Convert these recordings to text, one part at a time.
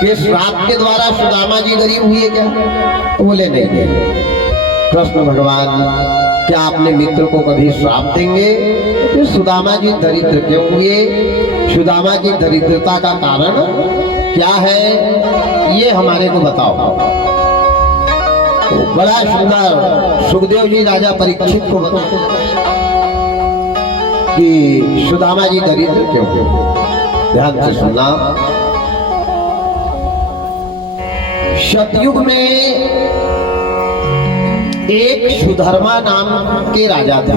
कि श्राप के द्वारा सुदामा जी गरीब हुए क्या? तो बोले नहीं। कृष्ण भगवान, क्या अपने मित्र को कभी श्राप देंगे? तो सुदामा जी दरिद्र क्यों हुए? सुदामा की दरिद्रता का कारण क्या है, ये हमारे को बताओ। तो बड़ा सुंदर सुखदेव जी राजा परीक्षित को बताते कि सुदामा जी दरिद्र क्यों हुए। ध्यान से सुनना। सतयुग में एक सुधर्मा नाम के राजा थे,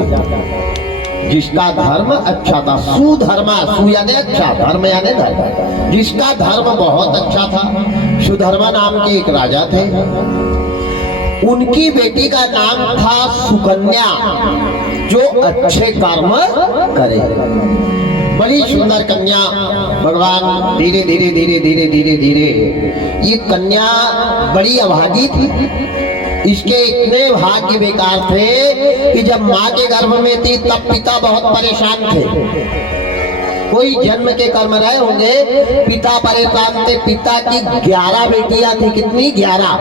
जिसका धर्म अच्छा था। सुधर्मा, सु यानी अच्छा, धर्म यानी धर्म, जिसका धर्म बहुत अच्छा था। सुधर्मा नाम के एक राजा थे। उनकी बेटी का नाम था सुकन्या, जो अच्छे कर्म करे। बड़ी सुंदर कन्या। भगवान धीरे धीरे धीरे धीरे धीरे धीरे ये कन्या बड़ी अभागी थी। इसके इतने भाग्य बेकार थे कि जब माँ के गर्भ में थी तब पिता बहुत परेशान थे। कोई जन्म के कर्म रहे होंगे, पिता परेशान थे। पिता की 11 बेटियां थी। कितनी? 11।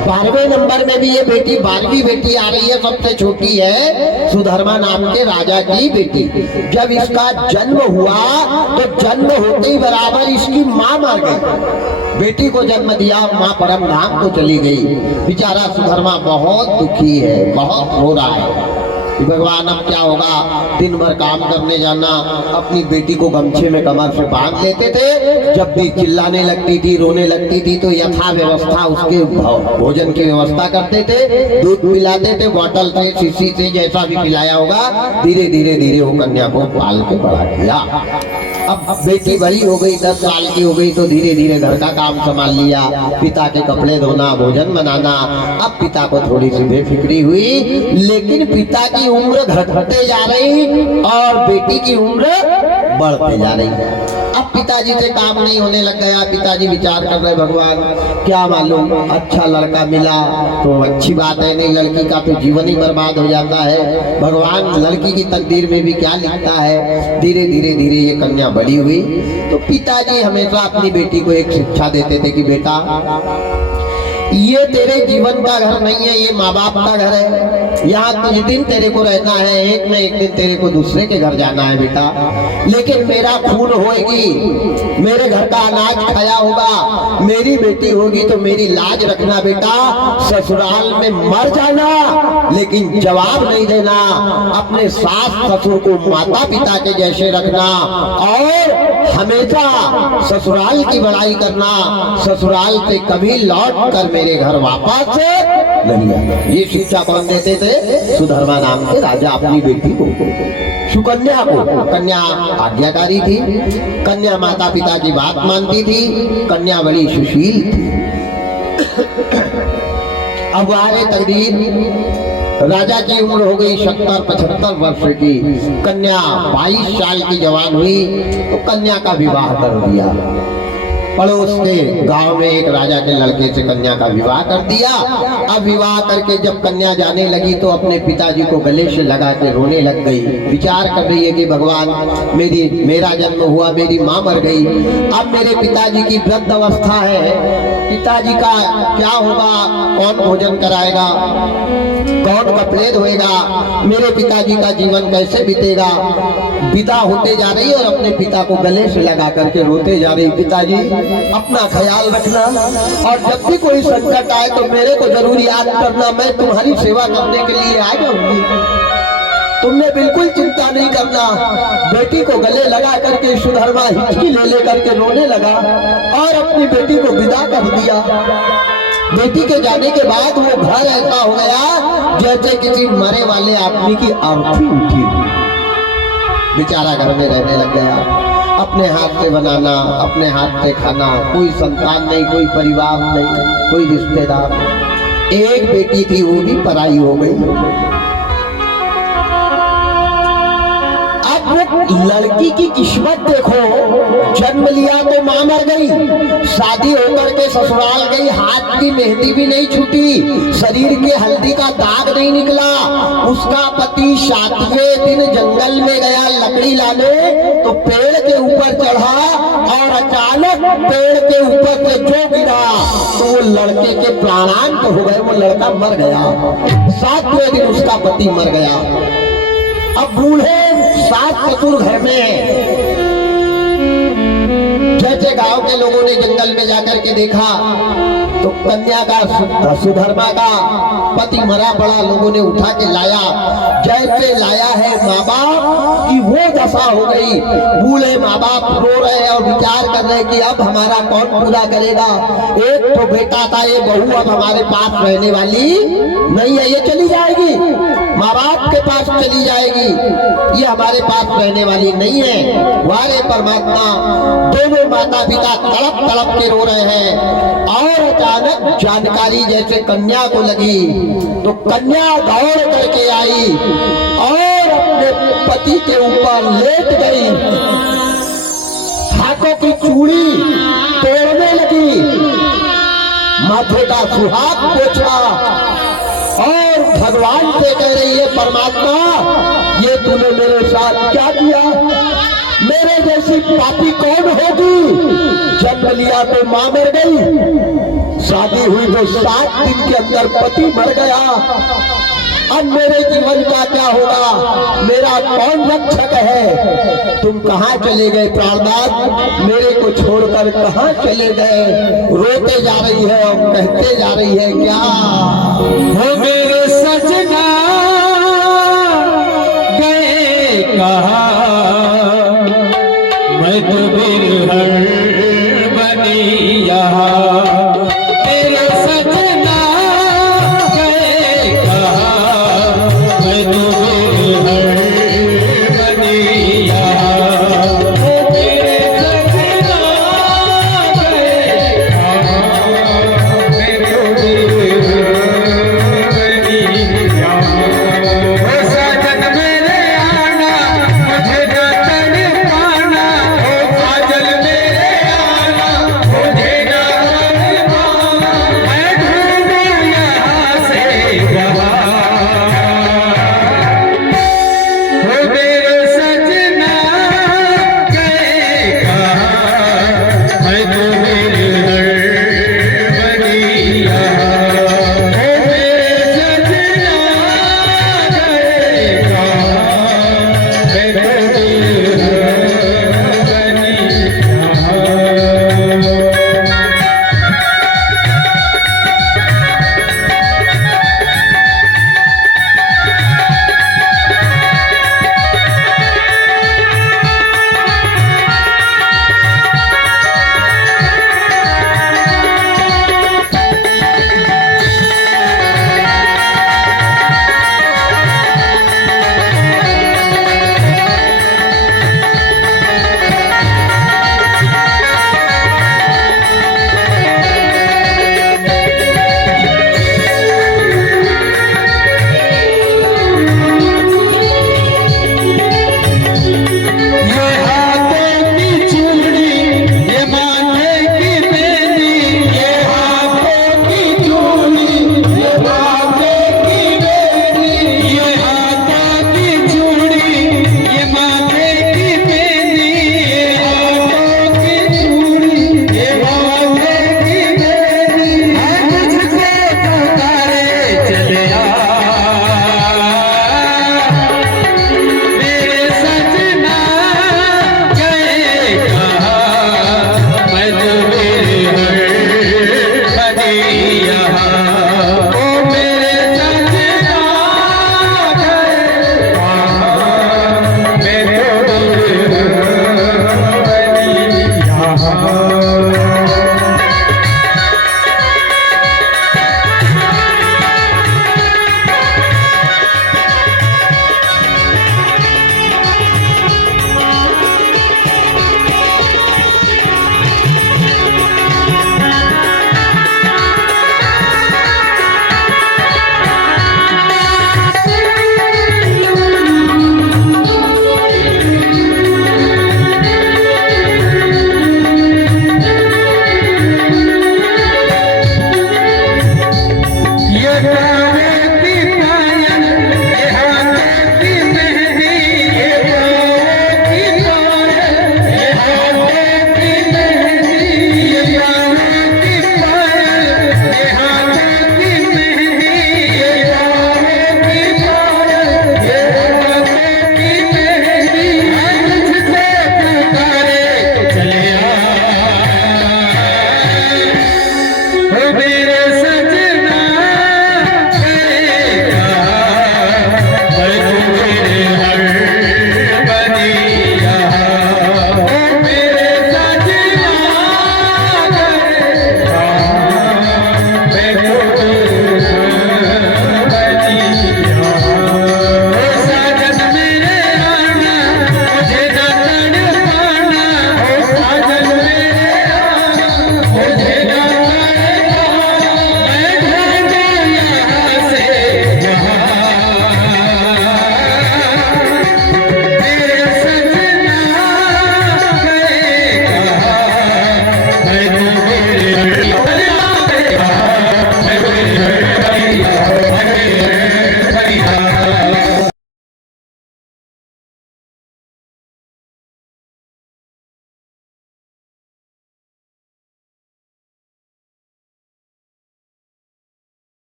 12वें नंबर में भी ये बेटी, 12वीं बेटी आ रही है, सबसे छोटी है सुधर्मा नाम के राजा की बेटी। जब इसका जन्म हुआ तो जन्म होते ही बराबर इसकी माँ मर गई। बेटी को जन्म दिया, माँ परम धाम को चली गई। बेचारा सुधर्मा बहुत दुखी है, बहुत रो रहा है। भगवान अब क्या होगा? दिन भर काम करने जाना, अपनी बेटी को गमछे में कमर से बांध लेते थे। जब भी चिल्लाने लगती थी, रोने लगती थी तो यथा व्यवस्था उसके भोजन की व्यवस्था करते थे। दूध पिलाते थे, बोतल से, शीशी से, जैसा भी पिलाया होगा। धीरे धीरे धीरे वो कन्या को पाल के बड़ा किया। अब बेटी बड़ी हो गई, 10 साल की हो गई, तो धीरे धीरे घर का काम संभाल लिया। पिता के कपड़े धोना, भोजन बनाना। अब पिता को थोड़ी सी बेफिक्री हुई, लेकिन पिता की उम्र घटते जा रही और बेटी की उम्र बढ़ते जा रही। अब पिताजी से काम नहीं होने लग गया। पिताजी विचार कर रहे, भगवान क्या मालूम, अच्छा लड़का मिला तो अच्छी बात है, नहीं लड़की का तो जीवन ही बर्बाद हो जाता है। भगवान लड़की की तकदीर में भी क्या लिखता है। धीरे धीरे धीरे ये कन्या बड़ी हुई तो पिताजी हमेशा अपनी बेटी को एक शिक्षा देते थे कि बेटा, ये तेरे जीवन का घर नहीं है, ये माँ बाप का घर है। यहाँ कुछ दिन तेरे को रहना है, एक न एक दिन तेरे को दूसरे के घर जाना है बेटा। लेकिन मेरा खून होएगी, मेरे घर का अनाज खाया होगा, मेरी बेटी होगी तो मेरी लाज रखना बेटा। ससुराल में मर जाना लेकिन जवाब नहीं देना। अपने सास ससुर को माता पिता के जैसे रखना और हमेशा ससुराल की बड़ाई करना। ससुराल से कभी लौट कर मेरे घर वापस नहीं आना। ये शिक्षा कौन देते थे? सुधर्मा नाम के राजा अपनी बेटी को, सुकन्या को। कन्या आज्ञाकारी थी, कन्या माता पिता की बात मानती थी, कन्या बड़ी सुशील थी। अब आए तकदीर, राजा की उम्र हो गई 70-75 वर्ष की। कन्या 22 साल की जवान हुई तो कन्या का विवाह कर दिया। पड़ोस के गांव में एक राजा के लड़के से कन्या का विवाह कर दिया। अब विवाह करके जब कन्या जाने लगी तो अपने पिताजी को गले से लगा के रोने लग गई। विचार कर रही है कि भगवान मेरा जन्म हुआ, मेरी माँ मर गई, अब मेरे पिताजी की वृद्ध अवस्था है, पिताजी का क्या होगा? कौन भोजन कराएगा, कौन कपड़े धोएगा, मेरे पिताजी का जीवन कैसे बीतेगा? विदा होते जा रही और अपने पिता को गले से लगा करके रोते जा रही। पिताजी अपना ख्याल रखना और जब भी कोई संकट आए तो मेरे को जरूर याद करना, मैं तुम्हारी सेवा करने के लिए आ जाऊंगी, तुमने बिल्कुल चिंता नहीं करना। बेटी को गले लगा करके सुधर्मा हिचकी ले करके रोने लगा और अपनी बेटी को विदा कर दिया। बेटी के जाने के बाद वो घर ऐसा हो गया जैसे किसी मरे वाले आदमी की अर्थी उठी। बेचारा घर में रहने लग गया, अपने हाथ से बनाना, अपने हाथ से खाना, कोई संतान नहीं, कोई परिवार नहीं, कोई रिश्तेदार नहीं। एक बेटी थी वो भी पराई हो गई। अब लड़की की किस्मत देखो, जन्म लिया तो मां मर गई, शादी होकर के ससुराल गई, हाथ की मेहंदी भी नहीं छूटी, शरीर के हल्दी का दाग नहीं निकला। उसका पति 7वें दिन जंगल में गया लकड़ी लाने, तो पेड़ के ऊपर चढ़ा और अचानक पेड़ के ऊपर से जो गिरा तो वो लड़के के प्राणांत हो गए, वो लड़का मर गया। 7वें दिन उसका पति मर गया। अब बूढ़े सास ससुर घर में, जैसे गांव के लोगों ने जंगल में जाकर के देखा तो कन्या का सुधर्मा का पति मरा पड़ा, लोगों ने उठा के लाया। जैसे लाया है माँ बाप की वो दशा हो गई। बूढ़े माँ बाप रो रहे हैं और विचार कर रहे हैं कि अब हमारा कौन पूरा करेगा। एक तो बेटा था, ये बहू अब हमारे पास रहने वाली नहीं है, ये चली जाएगी, माँ बाप के पास चली जाएगी, ये हमारे पास रहने वाली नहीं है। वारे परमात्मा, दोनों माता पिता तड़प तड़प के रो रहे हैं। और अचानक जानकारी जैसे कन्या को लगी तो कन्या दौड़ करके आई और अपने पति के ऊपर लेट गई, हाथों की चूड़ी तोड़ने लगी, माथे का सुहाग पोछा और भगवान से कह रही है, परमात्मा ये तूने मेरे साथ क्या किया? मेरे जैसी पापी कौन होगी? जन्म लिया तो मां मर गई, शादी हुई तो 7 दिन के अंदर पति मर गया। अब मेरे जीवन का क्या होगा? मेरा कौन रक्षक है? तुम कहाँ चले गए प्राणनाथ? मेरे को छोड़कर कहाँ चले गए? रोते जा रही है और कहते जा रही है, क्या हो मेरे सजना गए कहाँ? मैं तो बिरहर बनी यहाँ। मेरे सजना गए कहाँ? मैं तो बिरहर बनी यहाँ। मेरे सजना गए कहाँ? मैं तो बिरहर बनी यहाँ। साजन मेरे आना मुझे न तड़पाना, साजन मेरे आना मुझे न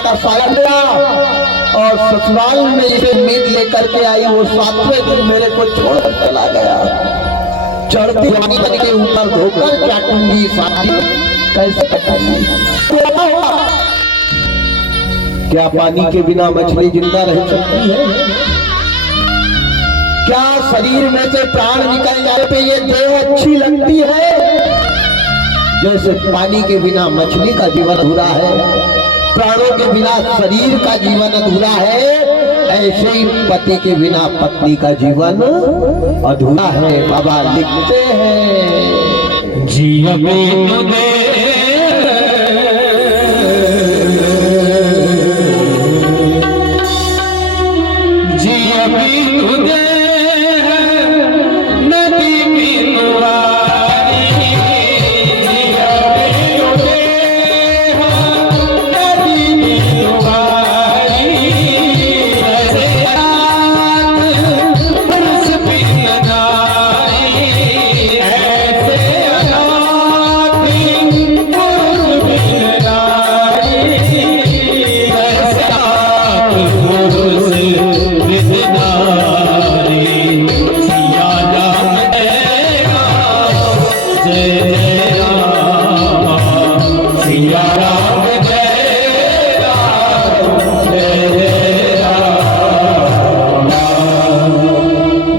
का साया दिया और ससुराल में इसे उम्मीद लेकर के आई। वो 7वें दिन मेरे को छोड़ चला गया। चढ़ती जवानी बन के ऊपर धोकर चाटूंगी शादी कैसे कटाऊंगी? क्या पानी के बिना मछली जिंदा रह सकती है? क्या शरीर में से प्राण निकल जाए पे ये देह अच्छी लगती है? जैसे पानी के बिना मछली का जीवन अधूरा है, प्राणों के बिना शरीर का जीवन अधूरा है, ऐसे ही पति के बिना पत्नी का जीवन अधूरा है। बाबा लिखते हैं जिया बिनु दे जिया बिनु दे नदी बिनु वारी, जिया बिनु दे नदी बिनु वारी, ऐसे अनाथ पुरुष बिन नारी, ऐसे अनाथ पुरुष बिन नारी, ऐसे अनाथ पुरुष बिन नारी। सिया राम जय राम, सिया राम जय राम, जय राम।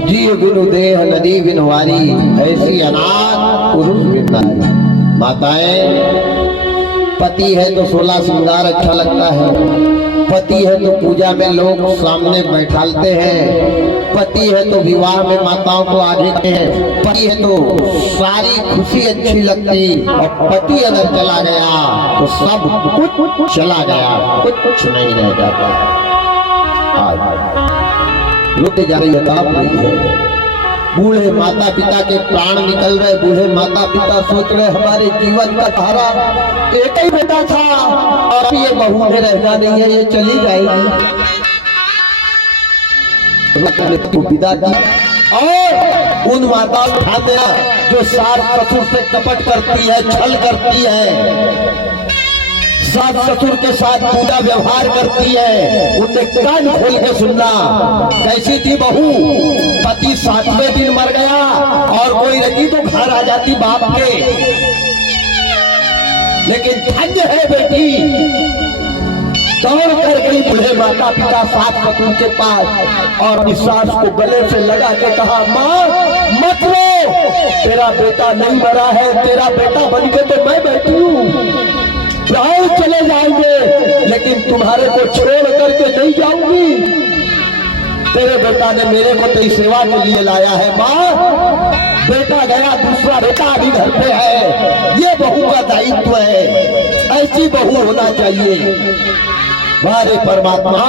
जीव बिनु देह नदी बिनु वारी, ऐसी अनाथ पुरुष बिन नारी। माताएं, पति है तो 16 श्रृंगार अच्छा लगता है, पति है तो पूजा में लोग सामने बैठालते हैं, पति है तो विवाह में माताओं को आगे हैं, पति है तो सारी खुशी अच्छी लगती, और पति अगर चला गया तो सब कुछ चला गया, कुछ नहीं रह जाता। आज लुट जा रही है, तड़प रही है। बूढ़े माता पिता के प्राण निकल रहे, बूढ़े माता पिता सोच रहे हमारे जीवन का सहारा एक ही बेटा था और ये बहू में रहना नहीं है, ये चली जाएगी। विदा की और उन माताओं को ध्यान देना जो सास ससुर से कपट करती है, छल करती है, सास ससुर के साथ पूरा व्यवहार करती है, उनने कान खोल के सुनना। कैसी थी बहू? पति 7वें दिन मर गया और कोई रही तो घर आ जाती बाप के, लेकिन धन्य है बेटी, दौड़ कर गई बूढ़े माता पिता सास ससुर के पास और अपनी सास को गले से लगा के कहा, माँ मत रो, तेरा बेटा नहीं मरा है, तेरा बेटा बन के तो मैं बैठी हूँ, प्राण चले जाएंगे लेकिन तुम्हारे को छोड़ करके नहीं जाऊंगी। तेरे बेटा ने मेरे को तेरी सेवा के लिए लाया है माँ, बेटा गया, दूसरा बेटा अभी घर पे है, ये बहू का दायित्व है, ऐसी बहू होना चाहिए। हमारे परमात्मा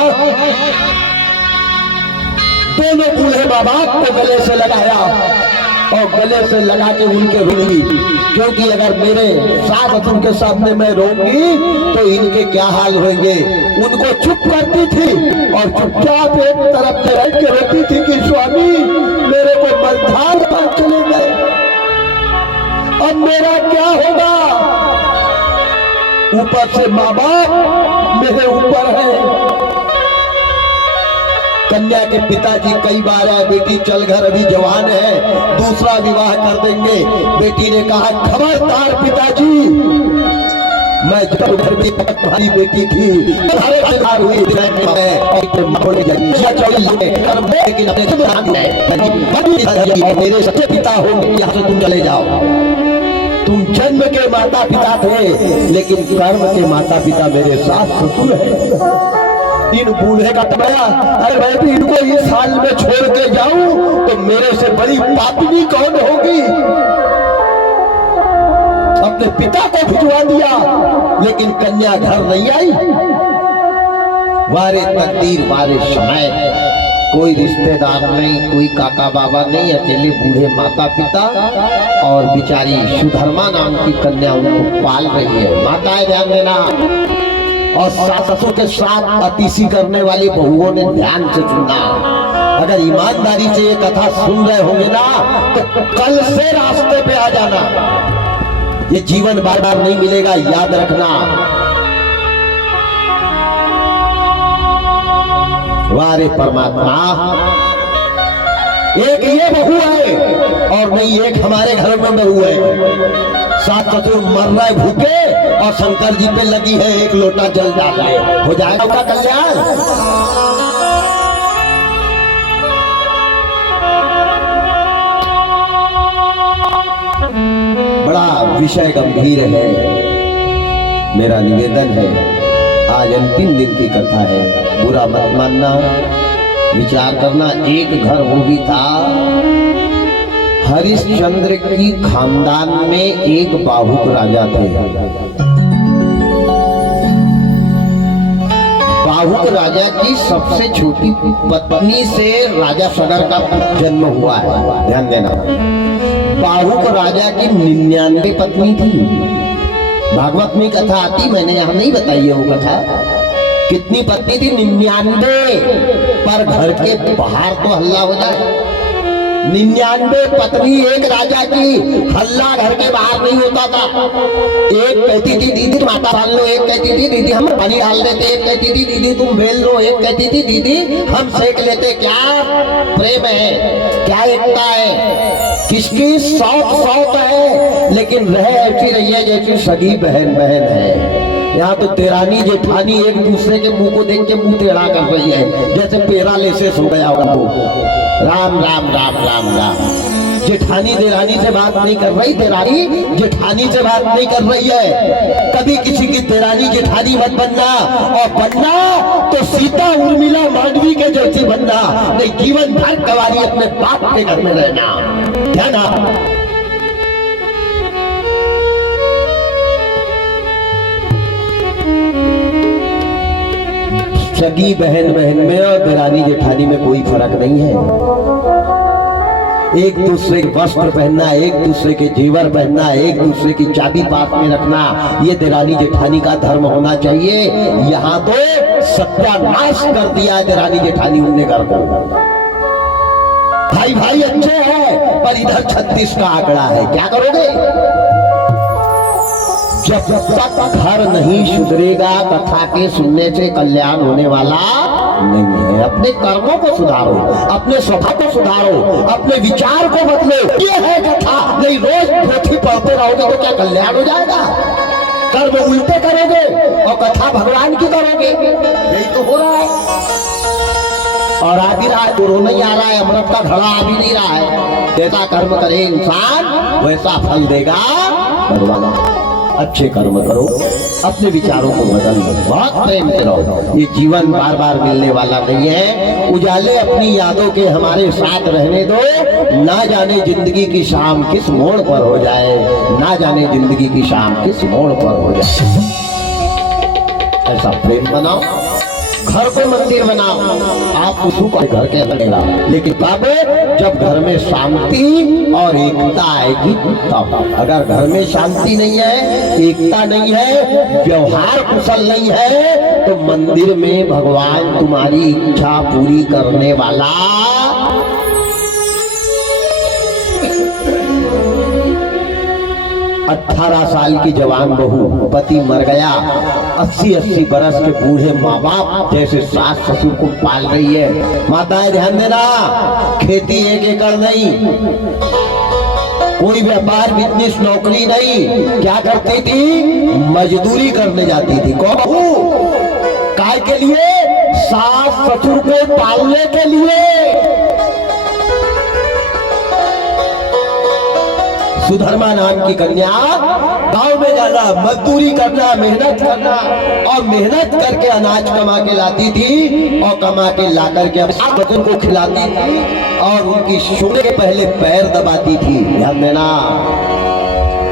दोनों बूढ़े माँ बाप को गले से लगाया और गले से लगा के उनके रोगी, क्योंकि अगर मेरे सास ससुर के सामने मैं रोऊंगी तो इनके क्या हाल होंगे। उनको चुप करती थी और चुपचाप एक तरफ से रह के रोती थी कि स्वामी मेरे को बंधार पर चले गए, अब मेरा क्या होगा। ऊपर से माँ बाप मेरे ऊपर है। कन्या के पिताजी कई बार है, बेटी चल घर अभी जवान है, दूसरा विवाह कर देंगे। बेटी ने कहा खबरदार पिताजी, मैं जब घर में तुम्हारी बेटी थी हुई मेरे सच्चे पिता हो, यहाँ से तुम चले जाओ। तुम जन्म के माता पिता थे लेकिन कर्म के माता पिता मेरे सास ससुर है। इन बूढ़े का तबाया, अरे मैं भी इनको इस हाल में छोड़ के जाऊं तो मेरे से बड़ी पापिनी कौन होगी। अपने पिता को भिजवा दिया लेकिन कन्या घर नहीं आई। वारे तकदीर वारे समय, कोई रिश्तेदार नहीं, कोई काका बाबा नहीं, अकेले बूढ़े माता पिता और बिचारी सुधर्मा नाम की कन्या उनको पाल रही है। माताएं ध्यान देना, और सास ससुर के साथ अतिशी करने वाली बहुओं ने ध्यान से सुनना। अगर ईमानदारी से ये कथा सुन रहे होंगे ना तो कल से रास्ते पे आ जाना। ये जीवन बार बार नहीं मिलेगा, याद रखना। वारे परमात्मा, एक ये बहू है और नहीं एक हमारे घर में बहू है। सास ससुर मर रहे भूखे और शंकर जी पे लगी है एक लोटा जल डालने, हो जाएगा उसका कल्याण। बड़ा विषय गंभीर है। मेरा निवेदन है, आज अंतिम दिन की कथा है, बुरा मत मानना, विचार करना। एक घर वो भी था, हरिश्चंद्र की खानदान में एक बाहुक राजा थे। बाहुक राजा की सबसे छोटी पत्नी से राजा सगर का जन्म हुआ है, ध्यान देना। बाहुक राजा की 99 पत्नी थी। भागवत में कथा आती, मैंने यहाँ नहीं बताई है वो कथा। कितनी पत्नी थी? 99। पर घर के बाहर तो हल्ला हो जाए। 99 पत्नी एक राजा की, हल्ला घर के बाहर नहीं होता था। एक कहती थी दीदी माता डाल लो, एक कहती थी दीदी हम पानी डाल देते, एक कहती थी दीदी तुम बेल लो, एक कहती थी दीदी हम सेक लेते। क्या प्रेम है, क्या एकता है, किसकी सौत है, लेकिन रह ऐसी रही है जैसी सगी बहन बहन है। यहाँ तो देरानी जेठानी एक दूसरे के मुंह को देख के मुंह टेढ़ा कर रही है, जैसे पेरा लेसेस हो गया होगा वो। राम राम राम राम राम। जेठानी देरानी से बात नहीं कर रही, देरानी जेठानी से बात नहीं कर रही है। कभी किसी की देरानी जेठानी मत बनना, और बनना तो सीता उर्मिला मांडवी के जैसी बनना, नहीं जीवन भर कवारी अपने बाप के घर में रहना। ध्यान ना। सगी बहन बहन में और देरानी जेठानी में कोई फर्क नहीं है। एक दूसरे के वस्त्र पहनना, एक दूसरे के जेवर पहनना, एक दूसरे की चाबी पास में रखना, ये देरानी जेठानी का धर्म होना चाहिए। यहाँ तो सत्यानाश कर दिया है देरानी जेठानी उनने घर को। भाई भाई अच्छे हैं, पर इधर 36 का आंकड़ा है, क्या करोगे? जब तक घर नहीं सुधरेगा, कथा के सुनने से कल्याण होने वाला नहीं है। अपने कर्मों को सुधारो, अपने स्वभाव को सुधारो, अपने विचार को बदलो, ये है कथा। नहीं रोज पोथी पढ़ते रहोगे तो क्या कल्याण हो जाएगा? कर्म उल्टे करोगे और कथा भगवान की करोगे, यही तो हो रहा है। और आ भी रहा है, तो नहीं आ रहा है, अमृत का घड़ा आ भी नहीं रहा है। जैसा कर्म करे इंसान वैसा फल देगा भगवान। अच्छे कर्म करो, अपने विचारों को बदल लो, बहुत प्रेम से रहो। ये जीवन बार बार मिलने वाला नहीं है। उजाले अपनी यादों के हमारे साथ रहने दो। ना जाने जिंदगी की शाम किस मोड़ पर हो जाए, ना जाने जिंदगी की शाम किस मोड़ पर हो जाए। ऐसा प्रेम बनाओ, घर को मंदिर बनाओ, आप उसको घर के अंदर लेगा। लेकिन तब जब घर में शांति और एकता आएगी तब। अगर घर में शांति नहीं है, एकता नहीं है, व्यवहार कुशल नहीं है, तो मंदिर में भगवान तुम्हारी इच्छा पूरी करने वाला 18 साल की जवान बहू, पति मर गया, 80-80 बरस के बूढ़े माँ बाप जैसे सास ससुर को पाल रही है। माताएं ध्यान देना, खेती 1 एकड़ नहीं, कोई व्यापार बिजनेस नौकरी नहीं। क्या करती थी? मजदूरी करने जाती थी। कौन? काय के लिए? सास ससुर को पालने के लिए। सुधर्मा नाम की कन्या गांव में जाना, मजदूरी करना, मेहनत करना, और मेहनत करके अनाज कमा के लाती थी, और कमा के ला करके बच्चों को खिलाती थी, और उनकी सोने के पहले पैर दबाती थी। ध्यान देना,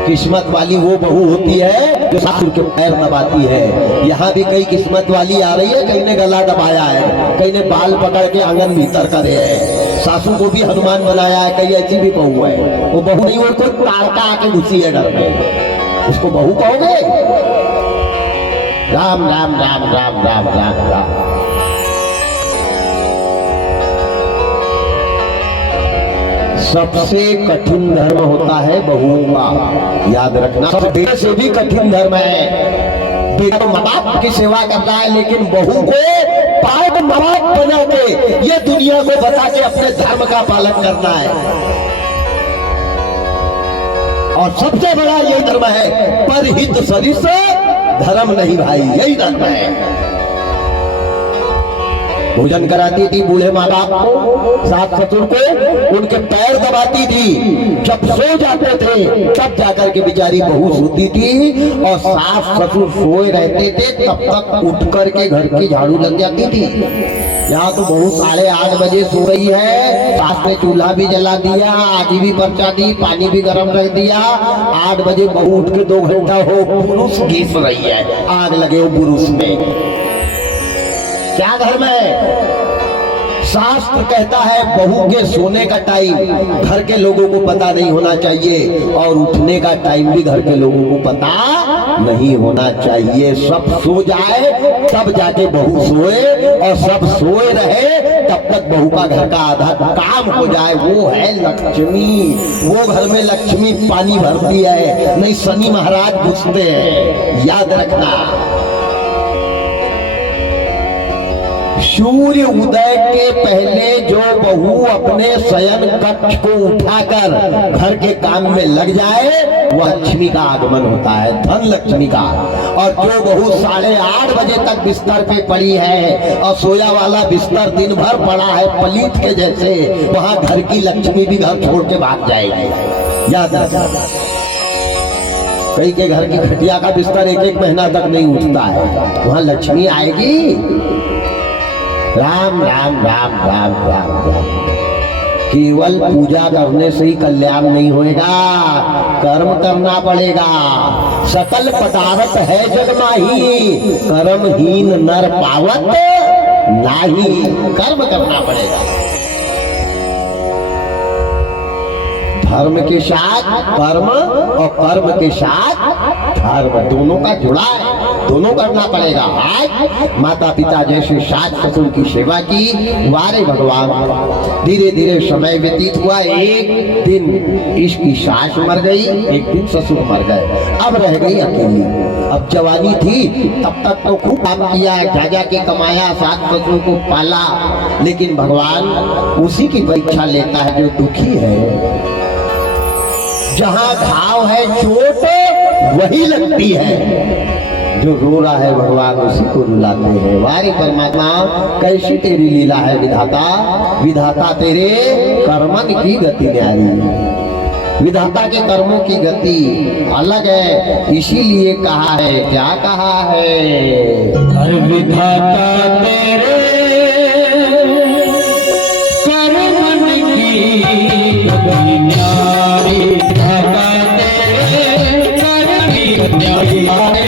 किस्मत वाली वो बहू होती है जो ससुर के पैर दबाती है। यहाँ भी कई किस्मत वाली आ रही है, कहीं ने गला दबाया है, कहीं ने बाल पकड़ के आंगन भीतर करे है, सासू को भी हनुमान बनाया है, कई ऐसी भी बहू है। वो बहू नहीं, वो कोई तारका आके घुसी है घर में, उसको बहू कहोगे? राम राम राम राम राम राम राम। सबसे कठिन धर्म होता है बहुओं का, याद रखना। बेटे से भी कठिन धर्म है। बेटा तो माँ बाप की सेवा करता है, लेकिन बहू को पाक नवाब बना के ये दुनिया को बता के अपने धर्म का पालन करना है। और सबसे बड़ा ये धर्म है, परहित सरिस धर्म नहीं भाई, यही धर्म है। भोजन कराती थी बूढ़े माँ बाप को, सास ससुर को, उनके पैर दबाती थी। जब सो जाते थे तब जाकर के बेचारी बहू सोती थी, और सास ससुर सोए रहते थे तब तक उठ करके घर की झाड़ू लग जाती थी। यहाँ तो बहू 8:30 बजे सो रही है, सास ने चूल्हा भी जला दिया, आगी भी परचा दी, पानी भी गर्म रख दिया। 8 बजे बहू उठ के 2 घंटा हो पुरुष घिस रही है, आग लगे वो पुरुष में। क्या धर्म है? शास्त्र कहता है बहू के सोने का टाइम घर के लोगों को पता नहीं होना चाहिए, और उठने का टाइम भी घर के लोगों को पता नहीं होना चाहिए। सब सो जाए तब जाके बहू सोए, और सब सोए रहे तब तक बहू का घर का आधा काम हो जाए। वो है लक्ष्मी। वो घर में लक्ष्मी पानी भरती है, नहीं शनि महाराज घुसते हैं, याद रखना। सूर्य उदय के पहले जो बहू अपने शयन कक्ष को उठाकर घर के काम में लग जाए, वह लक्ष्मी का आगमन होता है, धन लक्ष्मी का। और जो बहू 8:30 बजे तक बिस्तर पे पड़ी है, और सोया वाला बिस्तर दिन भर पड़ा है पलीत के जैसे, वहां घर की लक्ष्मी भी घर छोड़ के भाग जाएगी। याद रखना। कई के घर की खटिया का बिस्तर 1-1 महीना तक नहीं उठता है, वहां लक्ष्मी आएगी। राम राम राम राम राम राम। केवल पूजा करने से ही कल्याण नहीं होएगा, कर्म करना पड़ेगा। सकल पदार्थ है जग माही, कर्महीन नर पावत नाही। कर्म करना पड़ेगा। धर्म के साथ कर्म, और कर्म के साथ धर्म, दोनों का जुड़ा है, दोनों करना पड़ेगा। आज माता पिता जैसे सास ससुर की सेवा की, वारे भगवान। धीरे धीरे समय व्यतीत हुआ। एक दिन इसकी सास मर गई, एक दिन ससुर मर गए, अब रह गई अकेली। अब जवानी थी, तब तक तो खूब काम किया, जा के कमाया, सास ससुर को पाला, लेकिन भगवान उसी की परीक्षा लेता है जो दुखी है। जहां घाव है चोट वही लगती है, जो रो रहा है भगवान उसी को रुलाते हैं। वारी परमात्मा कैसी तेरी लीला है विधाता, विधाता तेरे कर्मन की गति न्यारी। विधाता के कर्मों की गति अलग है, इसीलिए कहा है, क्या कहा है? हर विधाता तेरे कर्मन की गति न्यारी, विधाता तेरे कर्म की गति न्यारी।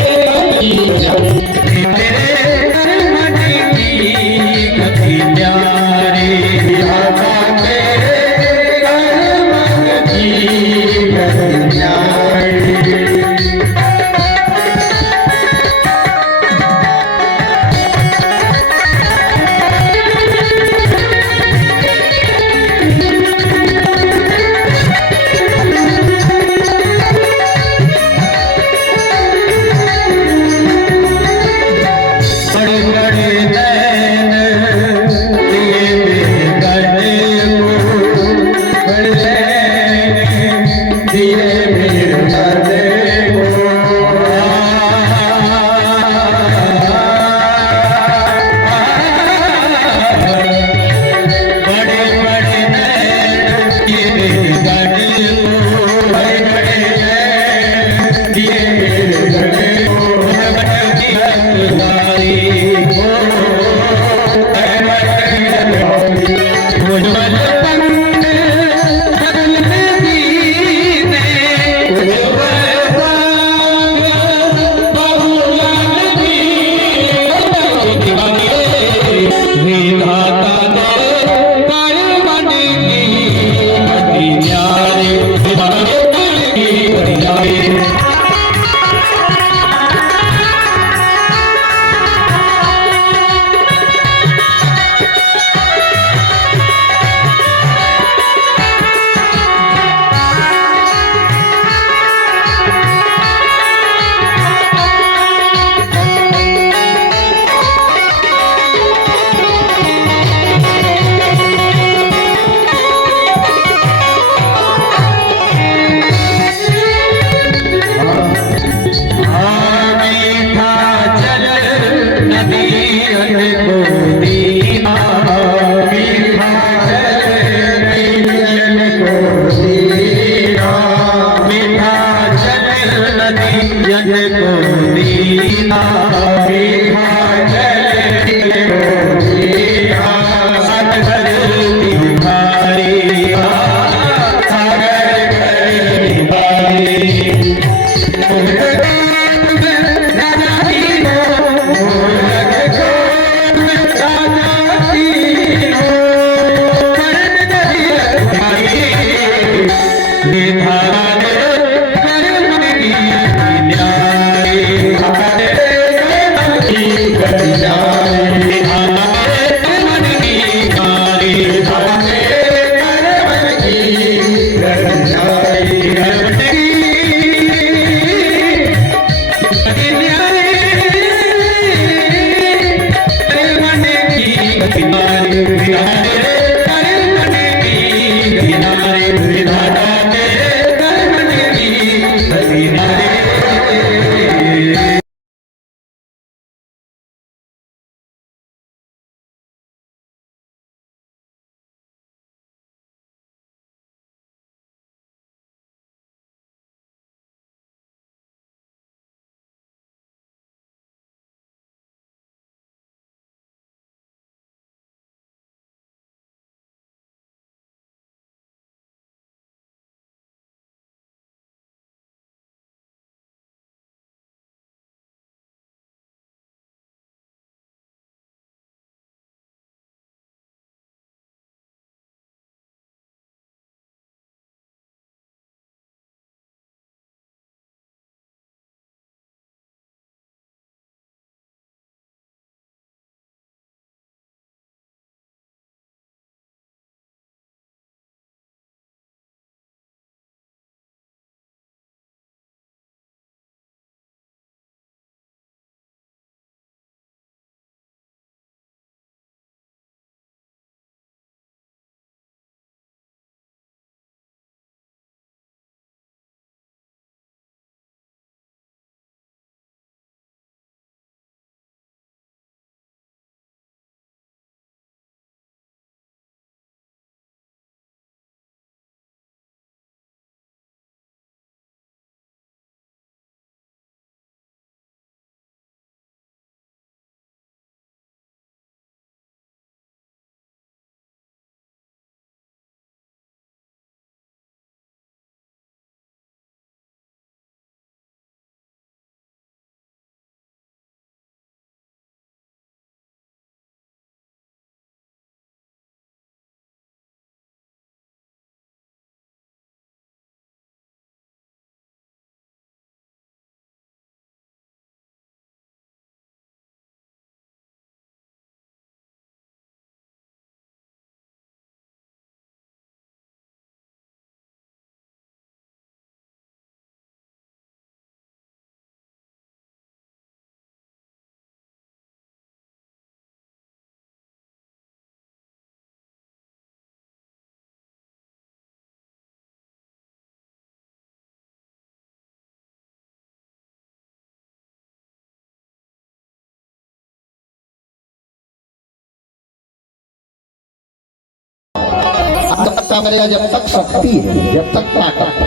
करेगा जब तक शक्ति है, जब तक ताकत है।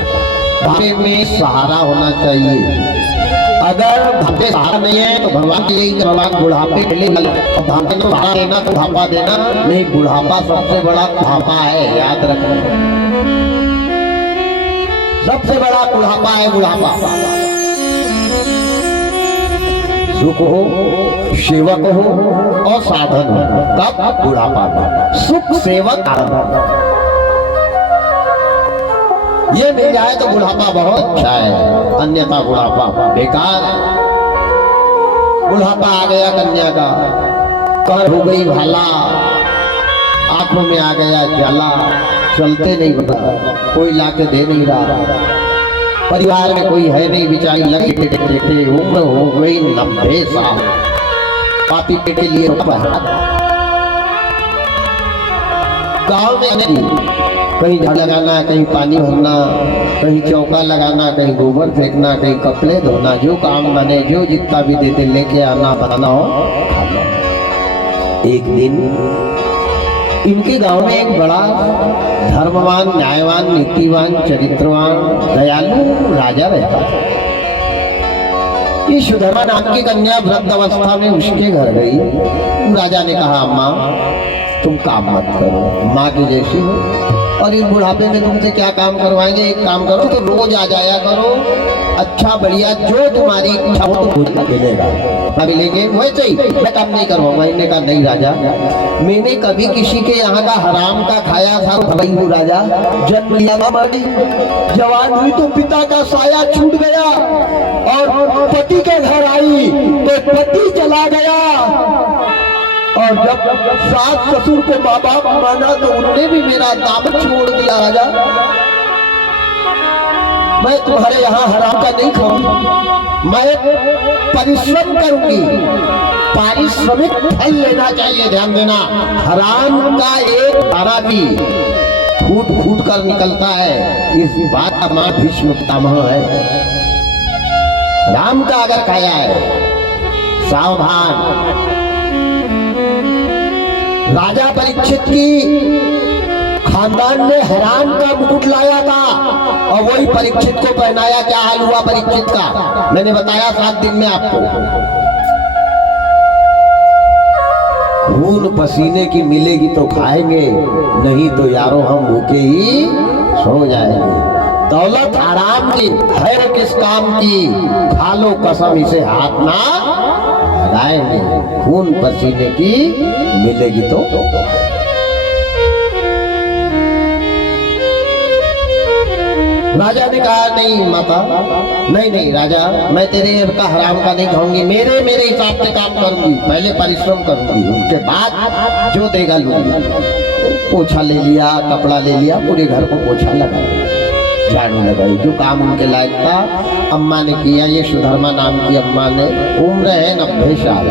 भाग्य में सहारा होना चाहिए। अगर भाग्य सहारा नहीं है तो भगवान की भगवान बुढ़ापे के लिए भाग्य को सहारा देना तो बुढ़ापा देना नहीं, बुढ़ापा सबसे बड़ा बुढ़ापा है, याद रखना। सबसे बड़ा बुढ़ापा है बुढ़ापा। सुख हो, सेवक हो और साधन हो, कब? बुढ़ापा में। सुख, सेवक, साधन ये मिल जाए तो बुढ़ापा बहुत अच्छा है, अन्यथा बुढ़ापा बेकार है। बुढ़ापा आ गया कन्या का, कर हो गई भाला, आंखों में आ गया जाला, चलते नहीं बता, कोई लाके दे नहीं रहा, परिवार में कोई है नहीं, बेचारी लगे टेटे, उम्र हो गई 90 साल, पापी पेट के लिए गाँव में कहीं झाड़ लगाना, कहीं पानी भरना, कहीं चौका लगाना, कहीं गोबर फेंकना, कहीं कपड़े धोना, जो काम बने, जो जितना भी देते लेके आना, बनाना हो, खाना। एक दिन इनके गांव में एक बड़ा धर्मवान, न्यायवान, नीतिवान, चरित्रवान, दयालु राजा रहता था। ये सुधर्मा नाम की कन्या वृद्ध अवस्था में उसके घर गई। राजा ने कहा, अम्मा तुम काम मत करो, माँ की जैसी हो, और इस बुढ़ापे में तुमसे क्या काम करवाएंगे, एक काम करो तो रोज आ जाया करो अच्छा बढ़िया जो तुम्हारी इच्छा हो तो मुझे मिलेगा। अभी लेंगे वैसे ही मैं काम नहीं करवाऊंगा। इन्हें कहा नहीं राजा, मैंने कभी किसी के यहाँ का हराम का खाया था भाई हूँ राजा। जन्म लिया बड़ी जवान हुई तो पिता का साया छूट गया और पति के घर आई तो पति चला गया, और जब सास ससुर को माँ बाप माना तो उनने भी मेरा दामन छोड़ दिया राजा। मैं तुम्हारे यहाँ हराम का नहीं खाऊंगी, मैं परिश्रम करूंगी। पारिश्रमिक फल लेना चाहिए, ध्यान देना। हराम का एक दाना भी फूट फूट कर निकलता है, इस बात का मां भीष्म पितामह है। राम का अगर खाया है सावधान। राजा परीक्षित की खानदान ने हराम का मुकुट लाया था और वही परीक्षित को पहनाया। क्या हाल हुआ परीक्षित का, मैंने बताया 7 दिन में आपको। खून पसीने की मिलेगी तो खाएंगे, नहीं तो यारो हम भूखे ही सो जाएंगे। दौलत आराम की है किस काम की, खा लो कसम इसे हाथ ना लगाएंगे। खून पसीने की मिलेगी तो राजा ने कहा नहीं माता, नहीं नहीं राजा, मैं तेरे का हराम का नहीं खाऊंगी। मेरे हिसाब से काम करूंगी, पहले परिश्रम करूंगी, उसके बाद जो देगा लूंगी। पोछा ले लिया, कपड़ा ले लिया, पूरे घर को पोछा लगाया, झाड़ू लगाई, जो काम उनके लायक था अम्मा ने किया। ये सुधर्मा नाम की अम्मा ने, उम्र है 90 साल,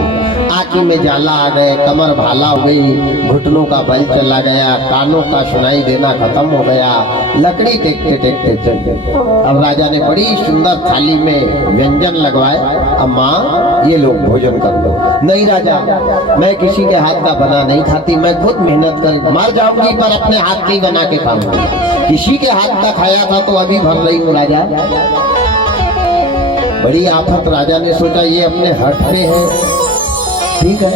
आँखी में जाला आ गए, कमर भाला हो गई, घुटनों का बल चला गया, कानों का सुनाई देना खत्म हो गया, लकड़ी टेकते टेकते चल गए। अब राजा ने बड़ी सुंदर थाली में व्यंजन लगवाए, अम्मा ये लोग भोजन कर लो। नहीं राजा, मैं किसी के हाथ का बना नहीं खाती, मैं खुद मेहनत कर मर जाऊंगी पर अपने हाथ की बना के खाऊंगी। किसी के हाथ का खाया था तो अभी भर रही हूँ राजा। बड़ी आफत। राजा ने सोचा ये अपने हट पे है, ठीक है,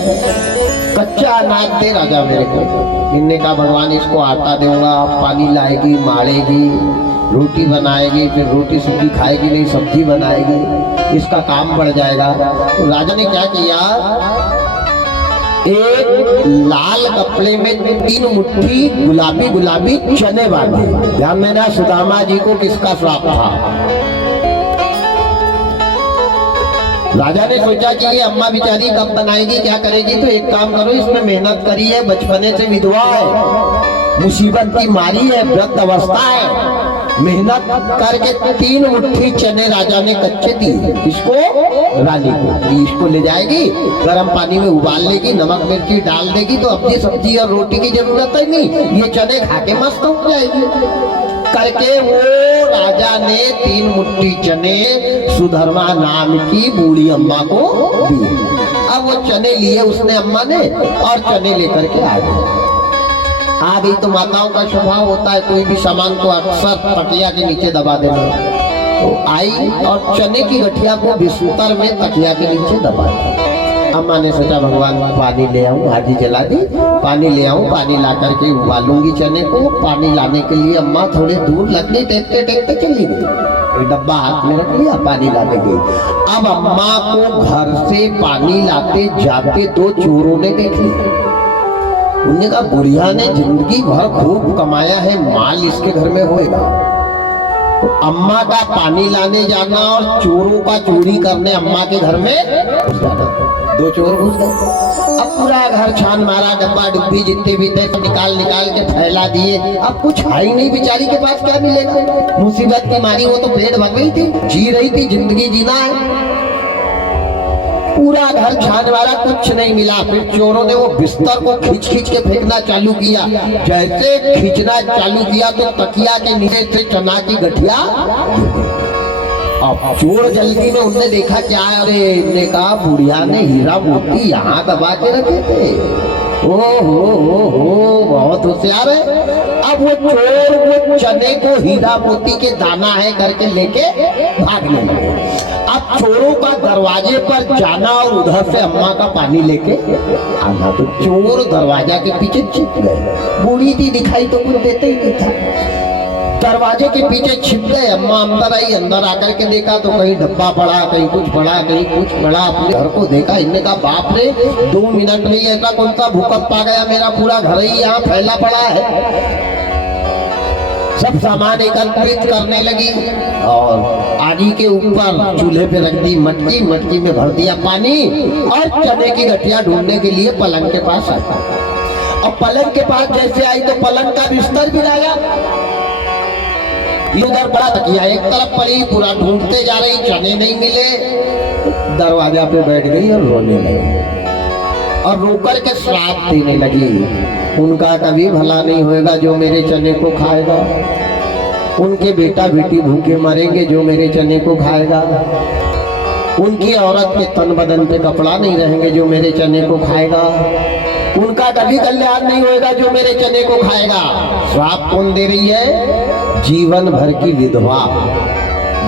कच्चा अनाज दे राजा मेरे को। इनने कहा भगवान इसको आटा दूंगा, पानी लाएगी, मारेगी, रोटी बनाएगी, फिर रोटी सब्जी खाएगी नहीं, सब्जी बनाएगी, इसका काम बढ़ जाएगा। तो राजा ने क्या किया, एक लाल कपड़े में 3 मुट्ठी गुलाबी गुलाबी चने बांधे। ध्यान देना, सुदामा जी को किसका श्राप था। राजा ने सोचा कि ये अम्मा बेचारी कब बनाएगी, क्या करेगी, तो एक काम करो, इसमें मेहनत करी है, बचपने से विधवा है, मुसीबत की मारी है, वृद्ध अवस्था है, मेहनत करके 3 मुट्ठी चने राजा ने कच्चे दिए। किसको, रानी को। इसको ले जाएगी, गर्म पानी में उबाल लेगी, नमक मिर्ची डाल देगी, तो अपनी सब्जी और रोटी की जरूरत है नहीं, ये चने खा के मस्त हो जाएगी। करके वो राजा ने 3 मुट्ठी चने सुधर्मा नाम की बूढ़ी अम्मा को दिए। अब वो चने लिए उसने अम्मा ने और चने लेकर के आ गई। तो माताओं का स्वभाव होता है कोई भी सामान को अक्सर तकिया के नीचे दबा देना। तो आई और चने की गठिया को बिस्तर में तकिया के नीचे दबा दिया। अम्मा ने सोचा भगवान पानी ले आऊं, हाथी जला दी, पानी ले आऊं, पानी ला करके उबालूंगी चने को। पानी लाने के लिए अम्मा थोड़े दूर लकड़ी टेकते टेकते चली गई, एक डब्बा हाथ में रख लिया, पानी लाने गई। अब अम्मा को घर से पानी लाते जाते 2 चोरों ने देख लिया। उन्होंने कहा बुढ़िया ने जिंदगी भर खूब कमाया है, माल इसके घर में होएगा। तो अम्मा का पानी लाने जाना और चोरों का चोरी करने अम्मा के घर में घुस जाना। 2 चोर घुस गए। अब पूरा घर छान मारा, डब्बा डुब्बी जितने भी थे निकाल के फैला दिए। अब कुछ है ही नहीं, बेचारी के पास क्या मिलेगा, मुसीबत की मारी वो तो पेट भर रही थी, जी रही थी, जिंदगी जीना है। पूरा घर छान मारा, कुछ नहीं मिला। फिर चोरों ने वो बिस्तर को खींच के फेंकना चालू किया। जैसे खींचना चालू किया तो तकिया के नीचे से चना की गठिया। अब चोर जल्दी में उनने देखा क्या है, अरे इनने कहा बुढ़िया ने हीरा मोती यहाँ दबा के रखे थे। ओ हो बहुत होशियार है। अब वो चोर वो चने को हीरा मोती के दाना है करके लेके भागने लगे। अब चोरों का दरवाजे पर जाना और उधर से अम्मा का पानी लेके आना। तो चोर दरवाजा के पीछे छिप गए। बूढ़ी थी, दिखाई तो कुछ देते ही नहीं था। दरवाजे के पीछे छिप गए। अम्मा अंदर आई, अंदर आकर के देखा तो कहीं डब्बा पड़ा, कहीं कुछ पड़ा, कहीं कुछ पड़ा। अपने घर को देखा, इनने कहा बाप रे 2 मिनट में ऐसा कौन सा भूकंप आ गया, मेरा पूरा घर ही यहाँ फैला पड़ा है। सब सामान एकत्रित करने लगी और आगी के ऊपर चूल्हे पे रख दी मटकी, मटकी में भर दिया पानी और चने की गठिया ढूंढने के लिए पलंग के पास आया। और पलंग के पास जैसे आई तो पलंग का बिस्तर गिराया, इधर बड़ा तकिया एक तरफ पड़ी, पूरा ढूंढते जा रही, चने नहीं मिले। दरवाजा पे बैठ गई और रोने लगी और रोकर के श्राप देने लगी, उनका कभी भला नहीं होएगा जो मेरे चने को खाएगा, उनके बेटा बेटी भूखे मरेंगे जो मेरे चने को खाएगा, उनकी औरत के तन बदन पे कपड़ा नहीं रहेंगे जो मेरे चने को खाएगा, उनका कभी कल्याण नहीं होएगा जो मेरे चने को खाएगा। श्राप कौन दे रही है? जीवन भर की विधवा,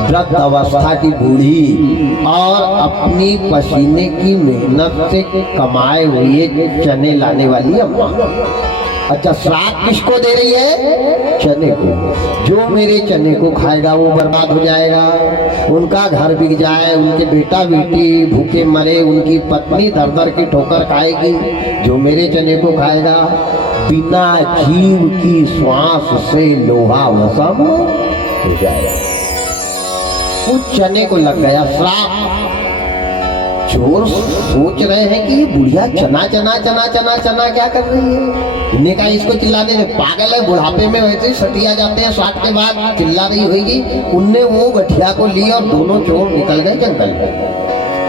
वृद्ध अवस्था की बूढ़ी और अपनी पसीने की मेहनत से कमाए हुए चने लाने वाली अम्मा। अच्छा, श्राप किसको दे रही है? चने को। जो मेरे चने को खाएगा वो बर्बाद हो जाएगा, उनका घर बिक जाए, उनके बेटा बेटी भूखे मरे, उनकी पत्नी दर दर की ठोकर खाएगी। जो मेरे चने को खाएगा बिना जीव की श्वास से लोहा वसम हो जाएगा। उस चने को लग गया श्राप। चोर सोच रहे हैं कि ये बुढ़िया चना चना चना चना चना क्या कर रही है। इन्हें कहा इसको चिल्लाने दे, पागल है, बुढ़ापे में वैसे सटिया जाते हैं, 60 के बाद चिल्ला रही होगी। उनने वो गठिया को ली और दोनों चोर निकल गए जंगल में।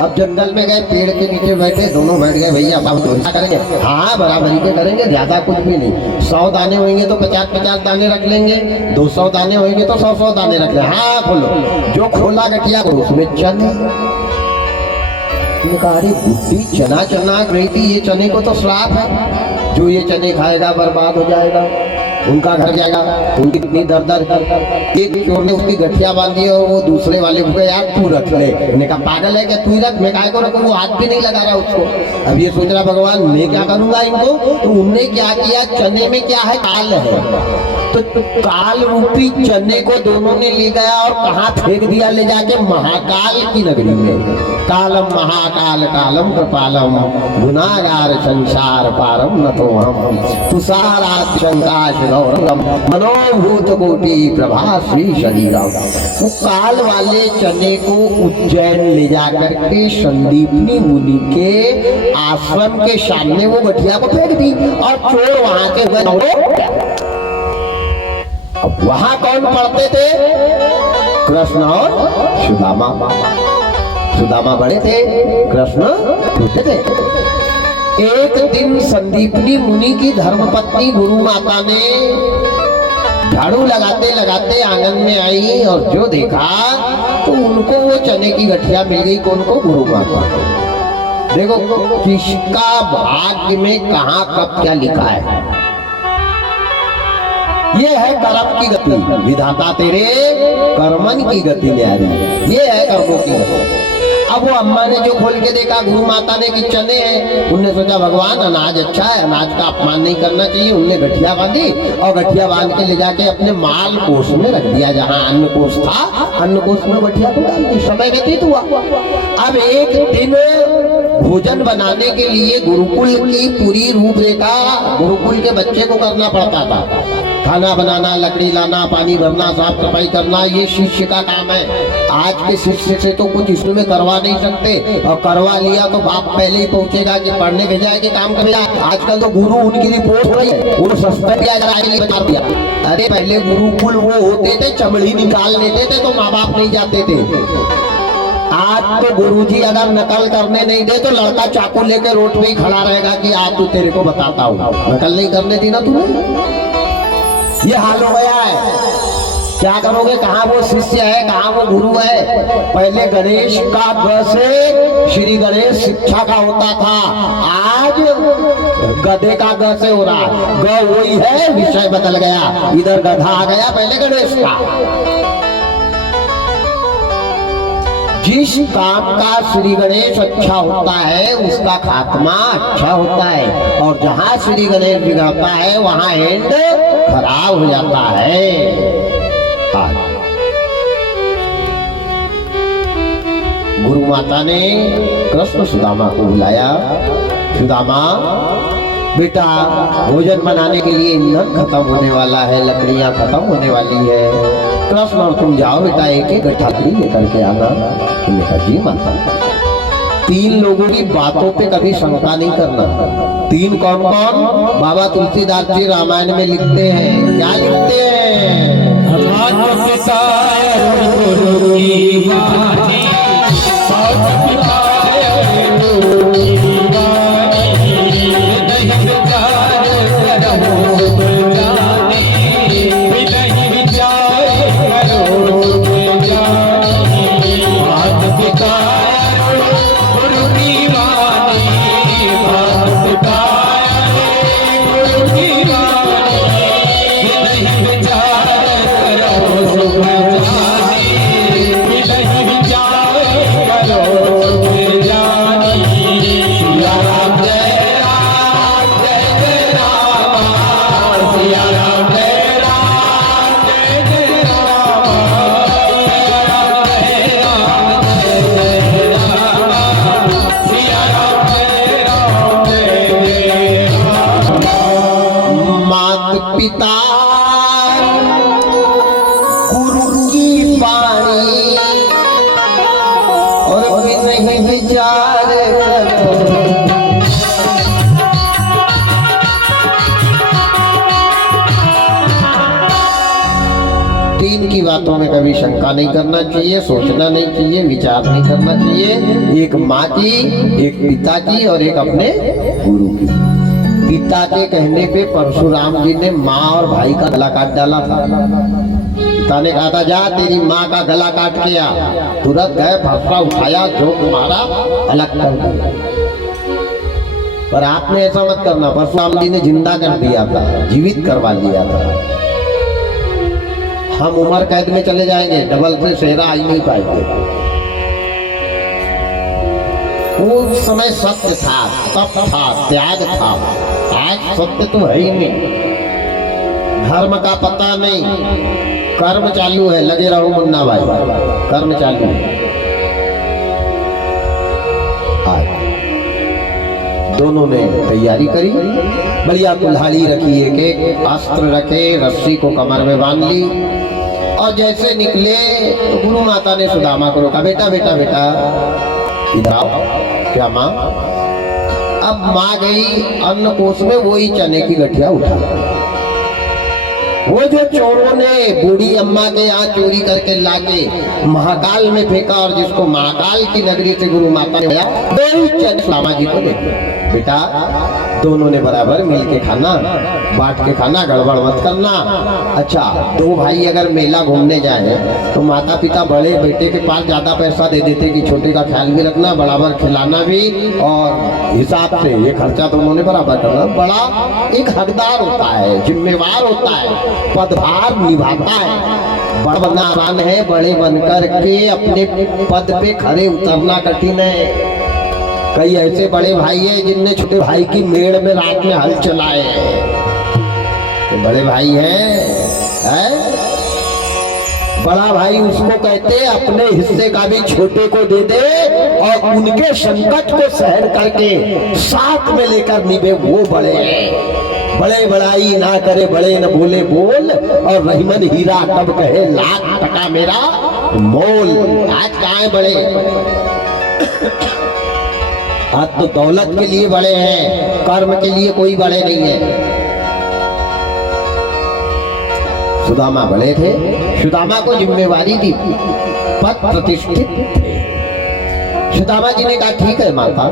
अब जंगल में गए, पेड़ के नीचे बैठे, दोनों बैठ गए, भैया अब क्या करेंगे? हाँ बराबरी के करेंगे, ज्यादा कुछ भी नहीं। 100 दाने होंगे तो 50-50 दाने रख लेंगे, 200 दाने होंगे तो 100-100 दाने रख लेंगे। हाँ खोलो। जो खोला गठिया को उसमें चने। अरे बुद्धि चना चना रही थी, ये चने को तो श्राप है, जो ये चने खाएगा बर्बाद हो जाएगा, उनका घर जाएगा। उनकी कितनी दर दर एक चोर ने उसकी गठिया बांधी और वो दूसरे वाले को यार तू रख ले। उन्हें कहा पागल है क्या, तू ही रख, मैं काहे को रखूं? वो हाथ भी नहीं लगा रहा उसको। अब ये सोच रहा भगवान मैं क्या करूंगा इनको। तो उनने क्या किया, चने में क्या है, काल है, तो काल रूपी चने को दोनों ने ले गया और कहाँ फेंक दिया, ले जाके महाकाल की नगरी में। कालम महाकाल कालम कृपालम गुनागार संसार पारम न तो हम तुषारात शंकाश गौरम मनोभूत कोटि प्रभा श्री शरीरम। वो काल वाले चने को उज्जैन ले जाकर के संदीपनी मुनि के आश्रम के सामने वो गठिया को फेंक दी और चोर वहां के हुए। अब वहां कौन पढ़ते थे? कृष्ण और सुदामा। सुदामा बड़े थे, कृष्ण छोटे थे। एक दिन संदीपनी मुनि की धर्मपत्नी गुरु माता ने झाड़ू लगाते लगाते आंगन में आई और जो देखा तो उनको वो चने की गठिया मिल गई। कौन को? गुरु माता। देखो किसका भाग्य में कहां कब क्या लिखा है। ये है कर्म की गति, विधाता तेरे कर्मन की गति न्यारी। ये है कर्मों की गति। अब वो अम्मा ने जो खोल के देखा, गुरु माता ने कि चने हैं, उनने सोचा भगवान अनाज अच्छा है, अनाज का अपमान नहीं करना चाहिए। उनने गठिया बांधी और गठिया बांध के ले जाके अपने माल कोष में रख दिया। जहाँ अन्न कोष था, अन्न कोष में गठिया को डाल दी। समय व्यतीत हुआ। अब एक दिन भोजन बनाने के लिए गुरुकुल की पूरी रूपरेखा गुरुकुल के बच्चे को करना पड़ता था। खाना बनाना, लकड़ी लाना, पानी भरना, साफ सफाई करना, ये शिष्य का काम है। आज के शिष्य से तो कुछ इसमें करवा नहीं सकते, और करवा लिया तो बाप पहले ही पहुंचेगा कि पढ़ने भेजा है कि काम करेगा। आजकल तो गुरु उनकी रिपोर्ट हो रही है, वो सस्पेंड किया जा दिया। अरे पहले गुरुकुल वो होते थे, चमड़ी निकाल लेते थे तो माँ बाप नहीं जाते थे। आज तो गुरुजी अगर नकल करने नहीं दे तो लड़का चाकू लेकर रोड पे ही खड़ा रहेगा कि आज तू तेरे को बताता हूँ, नकल नहीं करने दी ना तूने। ये हाल हो गया है। क्या करोगे? कहाँ वो शिष्य है, कहाँ वो गुरु है। पहले गणेश का ग से श्री गणेश शिक्षा का होता था, आज गधे का ग से हो रहा। ग वही है, विषय बदल गया, इधर गधा आ गया, पहले गणेश का। जिस काम का श्री गणेश अच्छा होता है उसका खात्मा अच्छा होता है, और जहाँ श्री गणेश बिगड़ता है वहाँ एंड खराब हो जाता है। आज गुरु माता ने कृष्ण सुदामा को बुलाया। सुदामा बेटा, भोजन बनाने के लिए ईंधन खत्म होने वाला है, लकड़ियां खत्म होने वाली है। कृष्ण और तुम जाओ बेटा, एक एक गट्ठा लकड़ी लेकर के आना। तुमने कहा जी माता। 3 लोगों की बातों पे कभी शंका नहीं करना। 3 कौन कौन? बाबा तुलसीदास जी रामायण में लिखते हैं। क्या लिखते हैं? माता पिता गुरु की वाणी, माता पिता गुरु की वाणी, नहीं विचार करो सुख जानी, नहीं विचार करो सुख जानी। माता पिता गुरु की वाणी, माता पिता गुरु की वाणी, नहीं विचार करो सुख जानी, नहीं विचार करो सुख जानी। सिया राम जय राम, जय जय राम, सिया राम जय राम, जय जय राम, सिया राम जय राम, जय जय राम, सिया राम जय राम, जय जय राम। माता पिता गुरु की वाणी, और भी नहीं विचार करो। 3 की बातों में कभी शंका नहीं करना चाहिए, सोचना नहीं चाहिए, विचार नहीं करना चाहिए। एक माँ की, एक पिता की और एक अपने गुरु की। पिता के कहने पे परशुराम जी ने माँ और भाई का गला काट डाला था। पिता ने कहा था जा तेरी माँ का गला काट के आ। तुरंत गए, फटका उठाया, जो मारा, अलग कर दिया। पर आपने ऐसा मत करना। परशुराम जी ने जिंदा कर दिया था, जीवित करवा दिया था। हम उम्र कैद में चले जाएंगे, डबल से सेहरा आ ही नहीं पाएंगे। उस समय सत्य था, तप था, त्याग था। आज सत्य तो है ही नहीं, धर्म का पता नहीं, कर्म चालू है। लगे रहो मुन्ना भाई, कर्म चालू है। आज दोनों ने तैयारी करी, बढ़िया कुल्हाड़ी रखी, एक अस्त्र रखे, रस्सी को कमर में बांध ली और जैसे निकले तो गुरु माता ने सुदामा को रोका। बेटा बेटा बेटा इधर आओ। क्या माँ? अब माँ गई अन्न कोष में, वही चने की गठिया उठा। वो जो चोरों ने बूढ़ी अम्मा के यहाँ चोरी करके लाके महाकाल में फेंका और जिसको महाकाल की नगरी से गुरु माता ने लाया, वही चने सुदामा जी को देखो। बेटा दोनों ने बराबर मिल के खाना, बांट के खाना, गड़बड़ मत करना। अच्छा, 2 भाई अगर मेला घूमने जाए तो माता पिता बड़े बेटे के पास ज्यादा पैसा दे देते कि छोटे का ख्याल भी रखना, बराबर खिलाना भी, और हिसाब से ये खर्चा दोनों ने बराबर करना। बड़ा एक हकदार होता है, जिम्मेवार होता है, पदभार निभाता है। बड़ा बनना आसान है, बड़े बनकर के अपने पद पे खड़े उतरना कठिन है। कई ऐसे बड़े भाई हैं जिनने छोटे भाई की मेड़ में रात में हल चलाए हैं। तो बड़े भाई हैं? बड़ा भाई उसको कहते अपने हिस्से का भी छोटे को दे दे और उनके संकट को सहन करके साथ में लेकर निभे, वो बड़े हैं। बड़े बड़ाई ना करे, बड़े न बोले बोल, और रहीमन हीरा कब कहे लाख टका मेरा मोल। आज कहाँ है बड़े? आज तो दौलत के लिए बड़े हैं, कर्म के लिए कोई बड़े नहीं है। सुदामा बड़े थे, सुदामा को जिम्मेवारी दी, पद प्रतिष्ठित थे। सुदामा जी ने कहा ठीक है माता।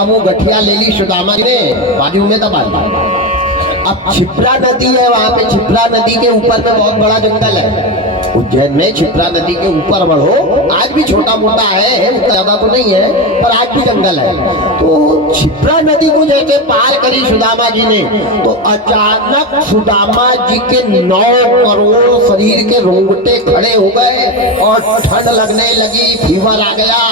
अब वो गठिया ले ली सुदामा जी ने, बाजू में दबा ली। अब छिपरा नदी है, वहां पे छिपरा नदी के ऊपर में बहुत बड़ा जंगल है। उज्जैन में छिपरा नदी के ऊपर बढ़ो, आज भी छोटा मोटा है, ज्यादा तो नहीं है, पर आज भी जंगल है। तो छिपरा नदी को जैसे पार करी सुदामा जी ने, तो अचानक सुदामा जी के 9 करोड़ शरीर के रोंगटे खड़े हो गए और ठंड लगने लगी, फीवर आ गया।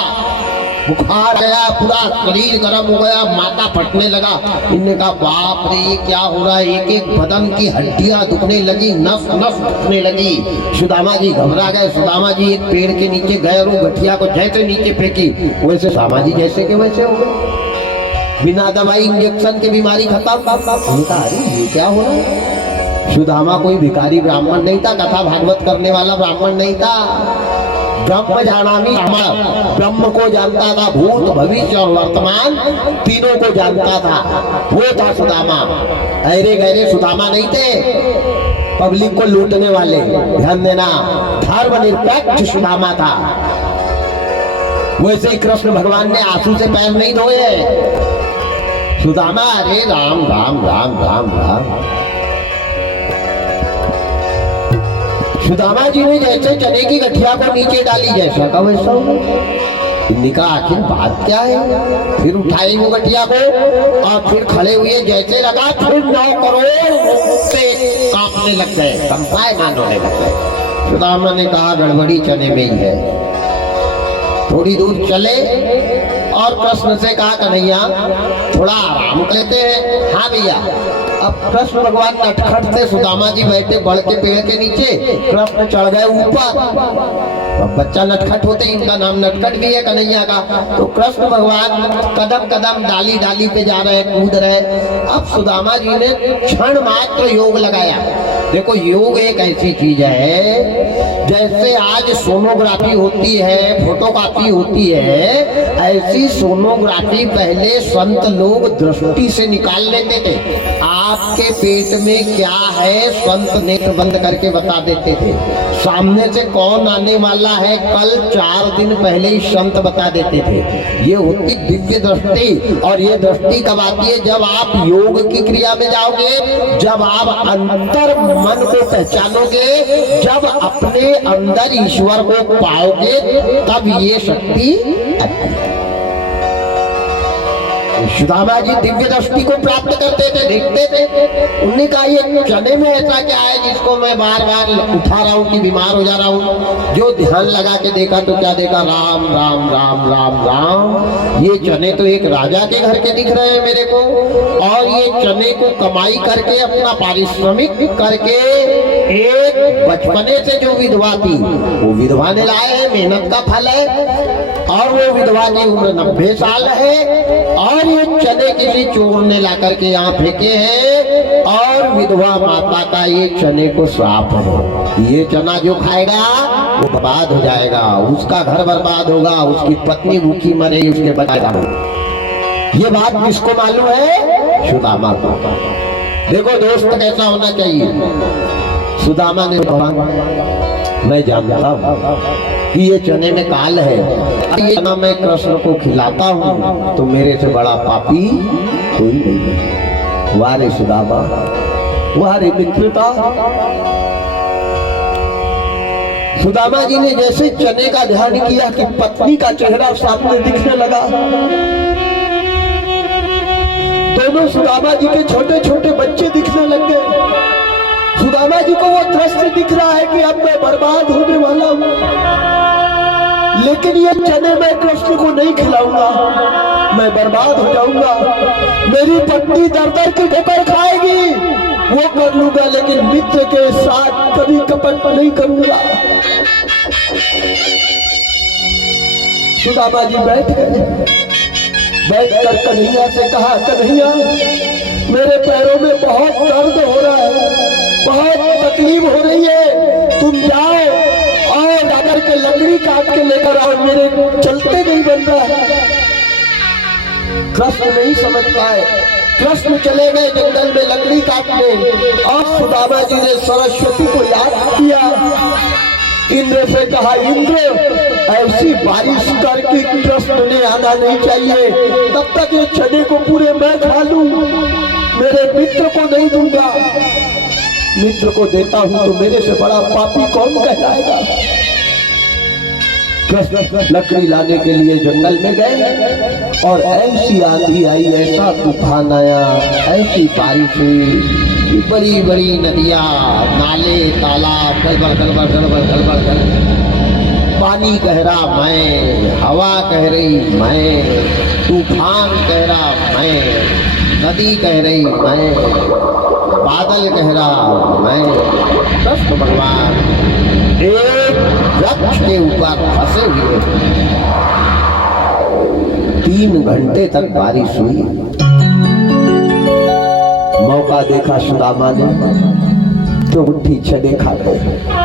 बुखार गया, पूरा शरीर गर्म हो गया, माथा फटने लगा। इनने कहा बाप रे ये क्या हो रहा है, एक एक बदन की हड्डियां दुखने लगी, नस नस दुखने लगी। सुदामा जी घबरा गए। सुदामा जी एक पेड़ के नीचे गए और वो गठिया को जैसे नीचे फेंकी, वैसे सुदामा जी जैसे के वैसे हो गए, बिना दवाई इंजेक्शन के बीमारी खत्म। उनका अरे ये क्या हो रहा है। सुदामा कोई भिखारी ब्राह्मण नहीं था, कथा भागवत करने वाला ब्राह्मण नहीं था, ब्रह्म जानामी ब्रह्म, ब्रह्म को जानता था, भूत भविष्य और वर्तमान तीनों को जानता था, वो था सुदामा। अरे गहरे सुदामा नहीं थे पब्लिक को लूटने वाले, ध्यान देना, धर्मनिरपेक्ष सुदामा था। वैसे ही कृष्ण भगवान ने आंसू से पैर नहीं धोए। सुदामा अरे राम राम राम राम राम। सुदामा जी ने जैसे चने की गठिया को नीचे डाली जैसा का वैसा निका, आखिर बात क्या है। फिर उठाई वो गठिया को और फिर खड़े हुए, जैसे लगा फिर 9 करोड़ से कांपने लग गए, कंपायमान होने लग गए। सुदामा ने कहा गड़बड़ी चने में ही है। थोड़ी दूर चले और कृष्ण से कहा कन्हैया थोड़ा आराम कर लेते हैं। हाँ भैया। अब कृष्ण भगवान नटखट थे, सुदामा जी बैठे बढ़ के पेड़ के नीचे, कृष्ण चढ़ गए ऊपर। अब बच्चा नटखट होते, इनका नाम नटखट भी है कन्हैया का। तो कृष्ण भगवान कदम कदम डाली डाली पे जा रहे, कूद रहे। अब सुदामा जी ने क्षण मात्र योग लगाया। देखो योग एक ऐसी चीज है, जैसे आज सोनोग्राफी होती है, फोटोकॉपी होती है, ऐसी सोनोग्राफी पहले संत लोग दृष्टि से निकाल लेते थे। आपके पेट में क्या है संत नेत्र बंद करके बता देते थे। सामने से कौन आने वाला है कल 4 दिन पहले ही संत बता देते थे। ये होती दिव्य दृष्टि। और ये दृष्टि कब आती है? जब आप योग की क्रिया में जाओगे, जब आप अंतर मन को पहचानोगे, जब अपने अंदर ईश्वर को पाओगे, तब ये शक्ति आती है। सुदामा जी दिव्य दृष्टि को प्राप्त करते थे, देखते थे। उन्होंने कहा ये चने में ऐसा क्या है जिसको मैं बार बार उठा रहा हूँ कि बीमार हो जा रहा हूँ। जो ध्यान लगा के देखा तो क्या देखा, राम राम राम राम राम। ये चने तो एक राजा के घर के दिख रहे हैं मेरे को, और ये चने को कमाई करके अपना पारिश्रमिक करके एक बचपने से जो विधवा थी वो विधवा ने लाए है, मेहनत का फल है। और वो विधवा की उम्र 90 साल है, और ये चने किसी चोर ने ला करके यहाँ फेंके हैं, और विधवा माता का ये चने को श्राप है। ये चना जो खाएगा वो बर्बाद हो जाएगा, उसका घर बर्बाद होगा, उसकी पत्नी भूखी मरेगी, उसके बच्चा। ये बात किसको मालूम है? सुदामा को। देखो दोस्त कैसा होना चाहिए। सुदामा ने कहा मैं जानता हूँ कि ये चने में काल है, ये चना मैं कृष्ण को खिलाता हूँ तो मेरे से बड़ा पापी कोई नहीं है। वाह रे सुदामा, वाह रे मित्रता। सुदामा जी ने जैसे चने का ध्यान किया कि पत्नी का चेहरा सामने दिखने लगा। दोनों सुदामा जी के छोटे छोटे बच्चे दिखने लग गए। सुदामा जी को वो दृश्य दिख रहा है कि अब मैं बर्बाद होने वाला हूँ, लेकिन ये चने मैं कृष्ण को नहीं खिलाऊंगा, मैं बर्बाद हो जाऊंगा। मेरी पत्नी दर दर की ठोकर खाएगी, वो कर लूंगा, लेकिन मित्र के साथ कभी कपट नहीं करूंगा। सुदामा जी बैठ गए। बैठकर कन्हैया से कहा कन्हैया मेरे पैरों में बहुत दर्द हो रहा है, बहुत तकलीफ हो रही है, तुम जाओ और जाकर के लकड़ी काट के लेकर आओ, मेरे चलते नहीं बन रहा है। कृष्ण नहीं समझ पाए। कृष्ण चले गए जंगल में लकड़ी काटने, और सुदामा जी ने सरस्वती को याद किया। इंद्र से कहा इंद्र ऐसी बारिश करके कृष्ण ने आना नहीं चाहिए, तब तक ये चने को पूरे मैं खा लूं, मेरे मित्र को नहीं दूंगा। मित्र को देता हूं तो मेरे से बड़ा पापी कौन कहलाएगा। कृष्ण लकड़ी लाने के लिए जंगल में गए, और ऐसी आंधी आई, ऐसा तूफान आया, ऐसी बारिश हुई, बड़ी बड़ी नदियां, नाले, तालाब गड़बड़ गड़बड़ गड़बड़ गड़बड़ गड़बड़। पानी कह रहा मैं, हवा कह रही मैं, तूफान कह रहा मैं, नदी कह रही मैं, बादल कह रहा मैं। कृष्ण भगवान एक वृक्ष के ऊपर फंसे हुए। 3 घंटे तक बारिश हुई। मौका देखा सुदामा ने तो मुट्ठी चने खा गए।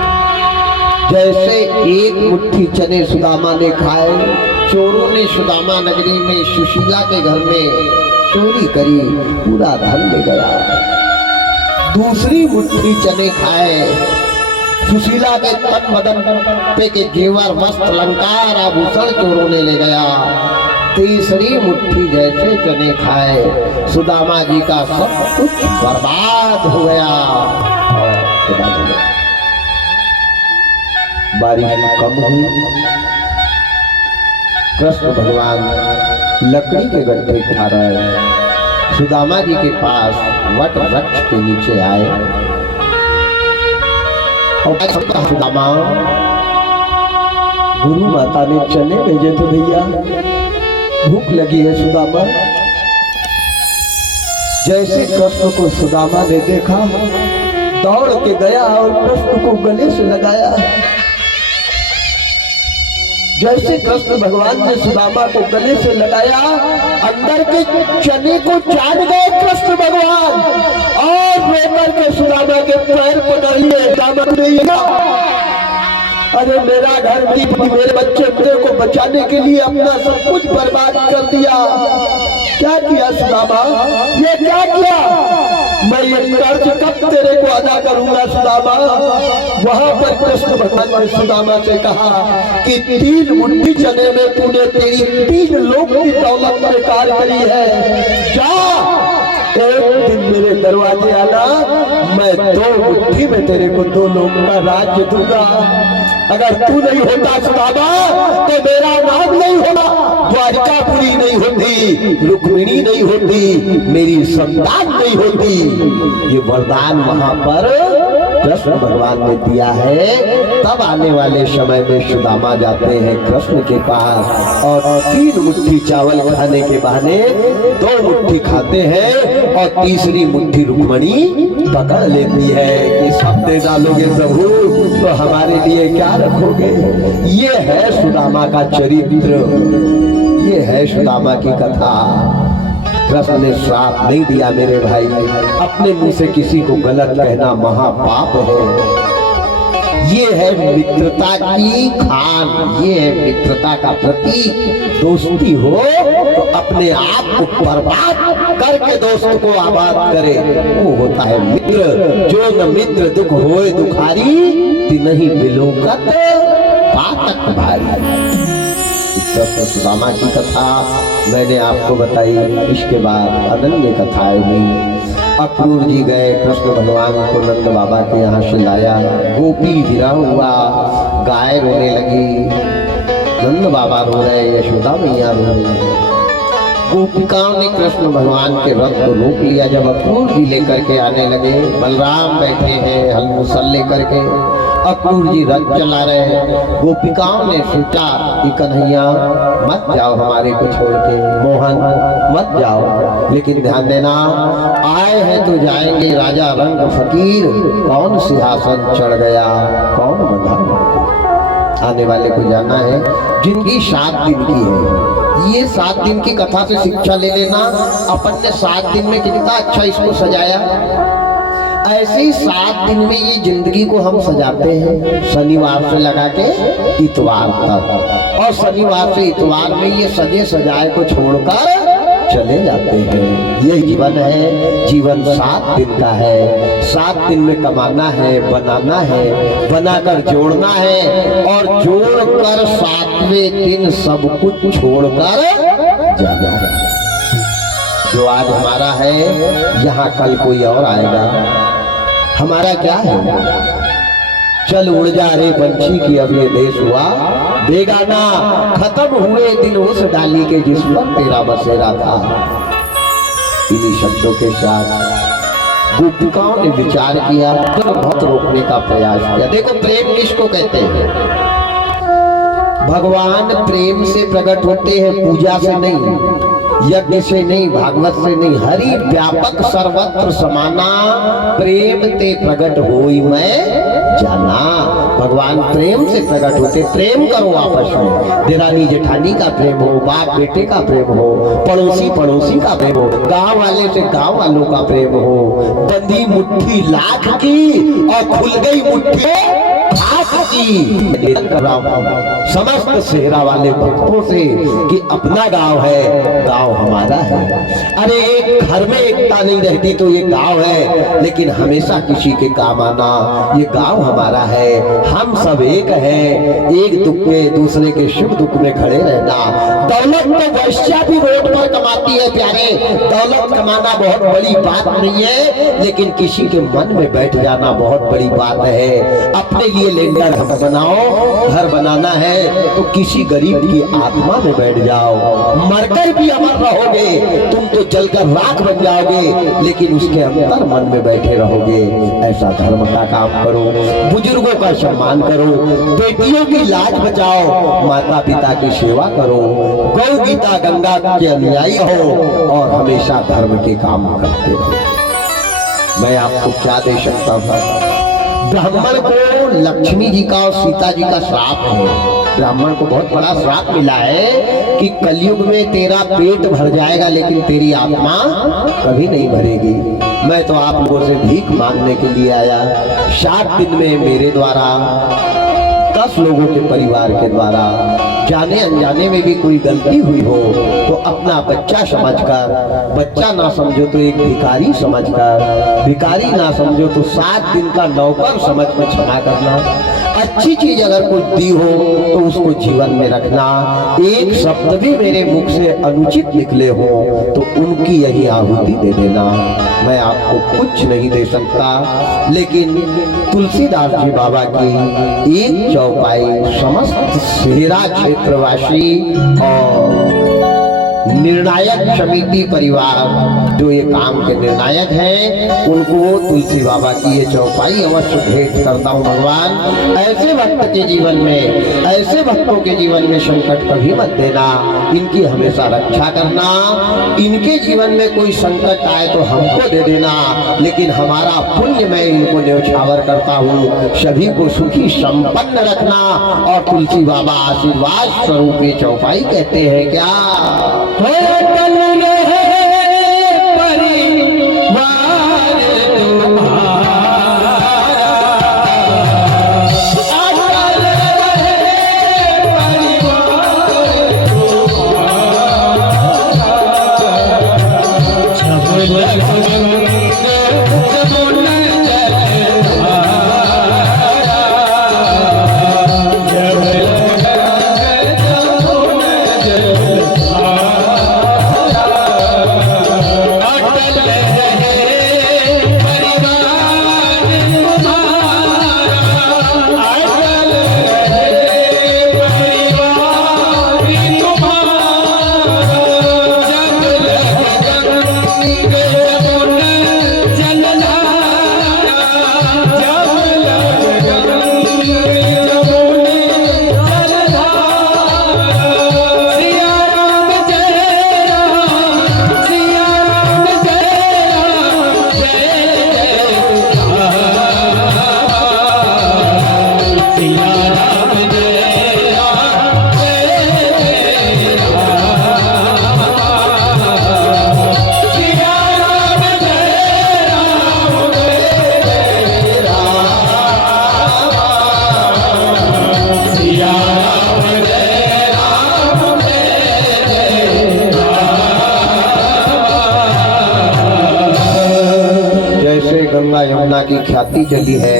जैसे एक मुट्ठी चने सुदामा ने खाए, चोरों ने सुदामा नगरी में सुशीला के घर में चोरी करी, पूरा धन ले गया। दूसरी मुट्ठी चने खाए, सुशीला के तन बदन पे के जेवर वस्त्र अलंकार आभूषण चोरों ने ले गया। तीसरी मुट्ठी जैसे चने खाए, सुदामा जी का सब कुछ बर्बाद हो गया। बारिश कम हुई। कृष्ण भगवान लकड़ी के गड्ढे खा रहे, सुदामा जी के पास वट वृक्ष के नीचे आए और सुदामा, गुरु माता ने चने भेजे थे भैया, भूख लगी है सुदामा। जैसे कृष्ण को सुदामा ने देखा, दौड़ के गया और कृष्ण को गले से लगाया। जैसे कृष्ण भगवान ने सुदामा को गले से लगाया, अंदर के चने को चाट गए कृष्ण भगवान और रोकर के सुदामा के पैर पकड़ लिए। अरे मेरा घर भी, मेरे बच्चे, मेरे को बचाने के लिए अपना सब कुछ बर्बाद कर दिया। क्या किया सुदामा, ये क्या किया? मैं ये कर्ज कब तेरे को अदा करूंगा सुदामा? वहां पर कृष्ण भगवान ने सुदामा से कहा कि 3 मुट्ठी चने में तूने तेरी 3 लोक की दौलत बेकार करी है। जा, एक दिन मेरे दरवाजे आना, मैं 2 मुट्ठी में तेरे को 2 लोक का राज्य दूंगा। अगर तू नहीं होता सुदामा तो मेरा नाम नहीं होगा, द्वारिकापुरी नहीं होती, रुक्मिणी नहीं होती, मेरी संतान नहीं होती। ये वरदान वहां पर कृष्ण भगवान ने दिया है। तब आने वाले समय में सुदामा जाते हैं कृष्ण के पास और 3 मुट्ठी चावल खाने के बहाने 2 मुट्ठी खाते हैं और तीसरी मुट्ठी रुक्मिणी पकड़ लेती है कि सब दे डालोगे प्रभु तो हमारे लिए क्या रखोगे। ये है सुदामा का चरित्र, ये है सुदामा की कथा। कृष्ण ने श्राप नहीं दिया मेरे भाई, अपने मुंह से किसी को गलत कहना महापाप है। ये है मित्रता की खान, ये है मित्रता का प्रतीक। दोस्ती हो तो अपने आप को बर्बाद करके दोस्तों को आबाद करे, वो होता है मित्र। जो न मित्र दुख होए दुखारी, तिनहि बिलोकत पातक भारी। सुदामा की कथा मैंने आपको बताई। इसके बाद अनन्य कथाएं हुई। अक्रूर जी गए, कृष्ण भगवान को नंद बाबा के यहाँ से लाया। गोपी गिरा हुआ, गाय रोने लगी, नंद बाबा रो रहे, यशोदा मैया रो रही। गोपिकाओं ने कृष्ण भगवान के रथ को रोक लिया। जब अक्रूर जी लेकर के आने लगे, बलराम बैठे हैं हल मुसल लेकर के, अक्रूर जी रथ चला रहे हैं। गोपिकाओं ने सोचा कि कन्हैया मत जाओ हमारे को छोड़ के, मोहन मत जाओ, लेकिन ध्यान देना आए हैं तो जाएंगे। राजा रंग फकीर कौन सिंहासन चढ़ गया, कौन बंधा। आने वाले को जाना है। जिंदगी 7 दिन की है। ये 7 दिन की कथा से शिक्षा ले लेना। अपन ने 7 दिन में कितना अच्छा इसको सजाया, ऐसे ही 7 दिन में ये जिंदगी को हम सजाते हैं। शनिवार से लगा के इतवार तक, और शनिवार से इतवार में ये सजे सजाए को छोड़कर चले जाते हैं। ये जीवन है, जीवन 7 दिन का है। 7 दिन में कमाना है, बनाना है, बनाकर जोड़ना है, और जोड़कर 7वें दिन सब कुछ छोड़कर जाना है। जो आज हमारा है, यहाँ कल कोई और आएगा। हमारा क्या है? चल उड़ जा रे पंछी की अब ये देश हुआ बेगाना, खत्म हुए दिन उस डाली के जिस पर तेरा बसेरा था। इन्हीं शब्दों के साथ गोपिकाओं ने विचार किया, बहुत रोकने का प्रयास किया। देखो प्रेम किसको कहते हैं? भगवान प्रेम से प्रकट होते हैं, पूजा से नहीं, यज्ञ से नहीं, भागवत से नहीं। हरि व्यापक सर्वत्र समाना, प्रेम ते प्रकट होई मैं जाना। भगवान प्रेम से प्रकट होते। प्रेम करो आपस में, देरानी जेठानी का प्रेम हो, बाप बेटे का प्रेम हो, पड़ोसी पड़ोसी का प्रेम हो, गांव वाले से गांव वालों का प्रेम हो। बंधी मुट्ठी लाख की और खुल गई मुट्ठी आठ की। समस्त सेहरा वाले भक्तों से कि अपना गांव है, गांव हमारा है। अरे एक घर में एकता नहीं रहती तो ये गांव है, लेकिन हमेशा किसी के काम आना, ये गांव हमारा है। हम सब एक हैं, एक दुख में दूसरे के सुख दुख में खड़े रहना। दौलत तो वैश्या भी रोड पर कमाती है प्यारे, दौलत कमाना बहुत बड़ी बात नहीं है, लेकिन किसी के मन में बैठ जाना बहुत बड़ी बात है। अपने लिए लेंटर बनाओ, घर बनाना है तो किसी गरीब की आत्मा में बैठ जाओ। मरकर भी अमर रहोगे, तुम तो जलकर राख बन जाओगे, लेकिन उसके अंदर मन में बैठे रहोगे। ऐसा धर्म का काम करो, बुजुर्गों का सम्मान करो, बेटियों की लाज बचाओ, माता पिता की सेवा करो, गौ गीता गंगा के अनुयायी हो और हमेशा धर्म के काम करते रहो। मैं आपको क्या दे सकता हूँ? ब्राह्मण को लक्ष्मी जी का और सीता जी का श्राप है। ब्राह्मण को बहुत बड़ा श्राप मिला है कि कलयुग में तेरा पेट भर जाएगा, लेकिन तेरी आत्मा कभी नहीं भरेगी। मैं तो आप लोगों से भीख मांगने के लिए आया। 7 दिन में मेरे द्वारा 10 लोगों के परिवार के द्वारा जाने अनजाने में भी कोई गलती हुई हो तो अपना बच्चा समझकर, बच्चा ना समझो तो एक भिखारी समझकर, भिखारी ना समझो तो 7 दिन का नौकर समझ कर क्षमा करना। अच्छी चीज अगर कुछ दी हो तो उसको जीवन में रखना। एक शब्द भी मेरे मुख से अनुचित निकले हो तो उनकी यही आहुति दे देना। मैं आपको कुछ नहीं दे सकता, लेकिन तुलसीदास जी बाबा की एक चौपाई समस्त सेहरा क्षेत्रवासी और निर्णायक समिति परिवार जो ये काम के निर्णायक हैं, उनको तुलसी बाबा की ये चौपाई अवश्य भेंट करता हूँ। भगवान ऐसे भक्त के जीवन में, ऐसे भक्तों के जीवन में संकट कभी मत देना, इनकी हमेशा रक्षा करना। इनके जीवन में कोई संकट आए तो हमको दे देना, लेकिन हमारा पुण्य मैं इनको न्यौछावर करता हूँ। सभी को सुखी संपन्न रखना और तुलसी बाबा आशीर्वाद स्वरूप ये चौपाई कहते हैं क्या? गंगा यमुना की ख्याति चली है,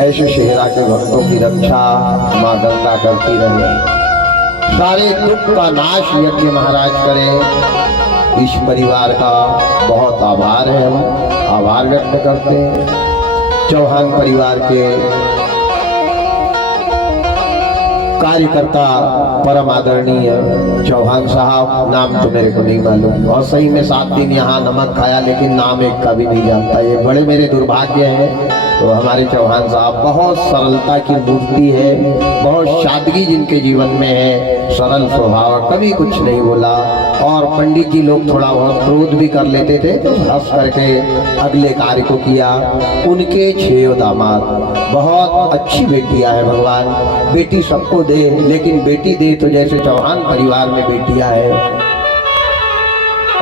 ऐसे सेहरा के भक्तों की रक्षा माँ गंगा करती रहे। सारे दुख का नाश यज्ञ महाराज करें। इस परिवार का बहुत आभार है, हम आभार व्यक्त करते हैं। चौहान परिवार के कार्यकर्ता परम आदरणीय चौहान साहब, नाम तो मेरे को नहीं मालूम, और सही में 7 दिन यहाँ नमक खाया लेकिन नाम एक का भी नहीं जानता। ये बड़े मेरे दुर्भाग्य है। तो हमारे चौहान साहब बहुत सरलता की मूर्ति है, बहुत सादगी जिनके जीवन में है, सरल स्वभाव, कभी कुछ नहीं बोला। और पंडित जी लोग थोड़ा बहुत क्रोध भी कर लेते थे तो हंस करके अगले कार्य को किया। उनके 6 दामाद, बहुत अच्छी बेटियां हैं भगवान, बेटी सबको दे, लेकिन बेटी दे तो जैसे चौहान परिवार में बेटियां हैं।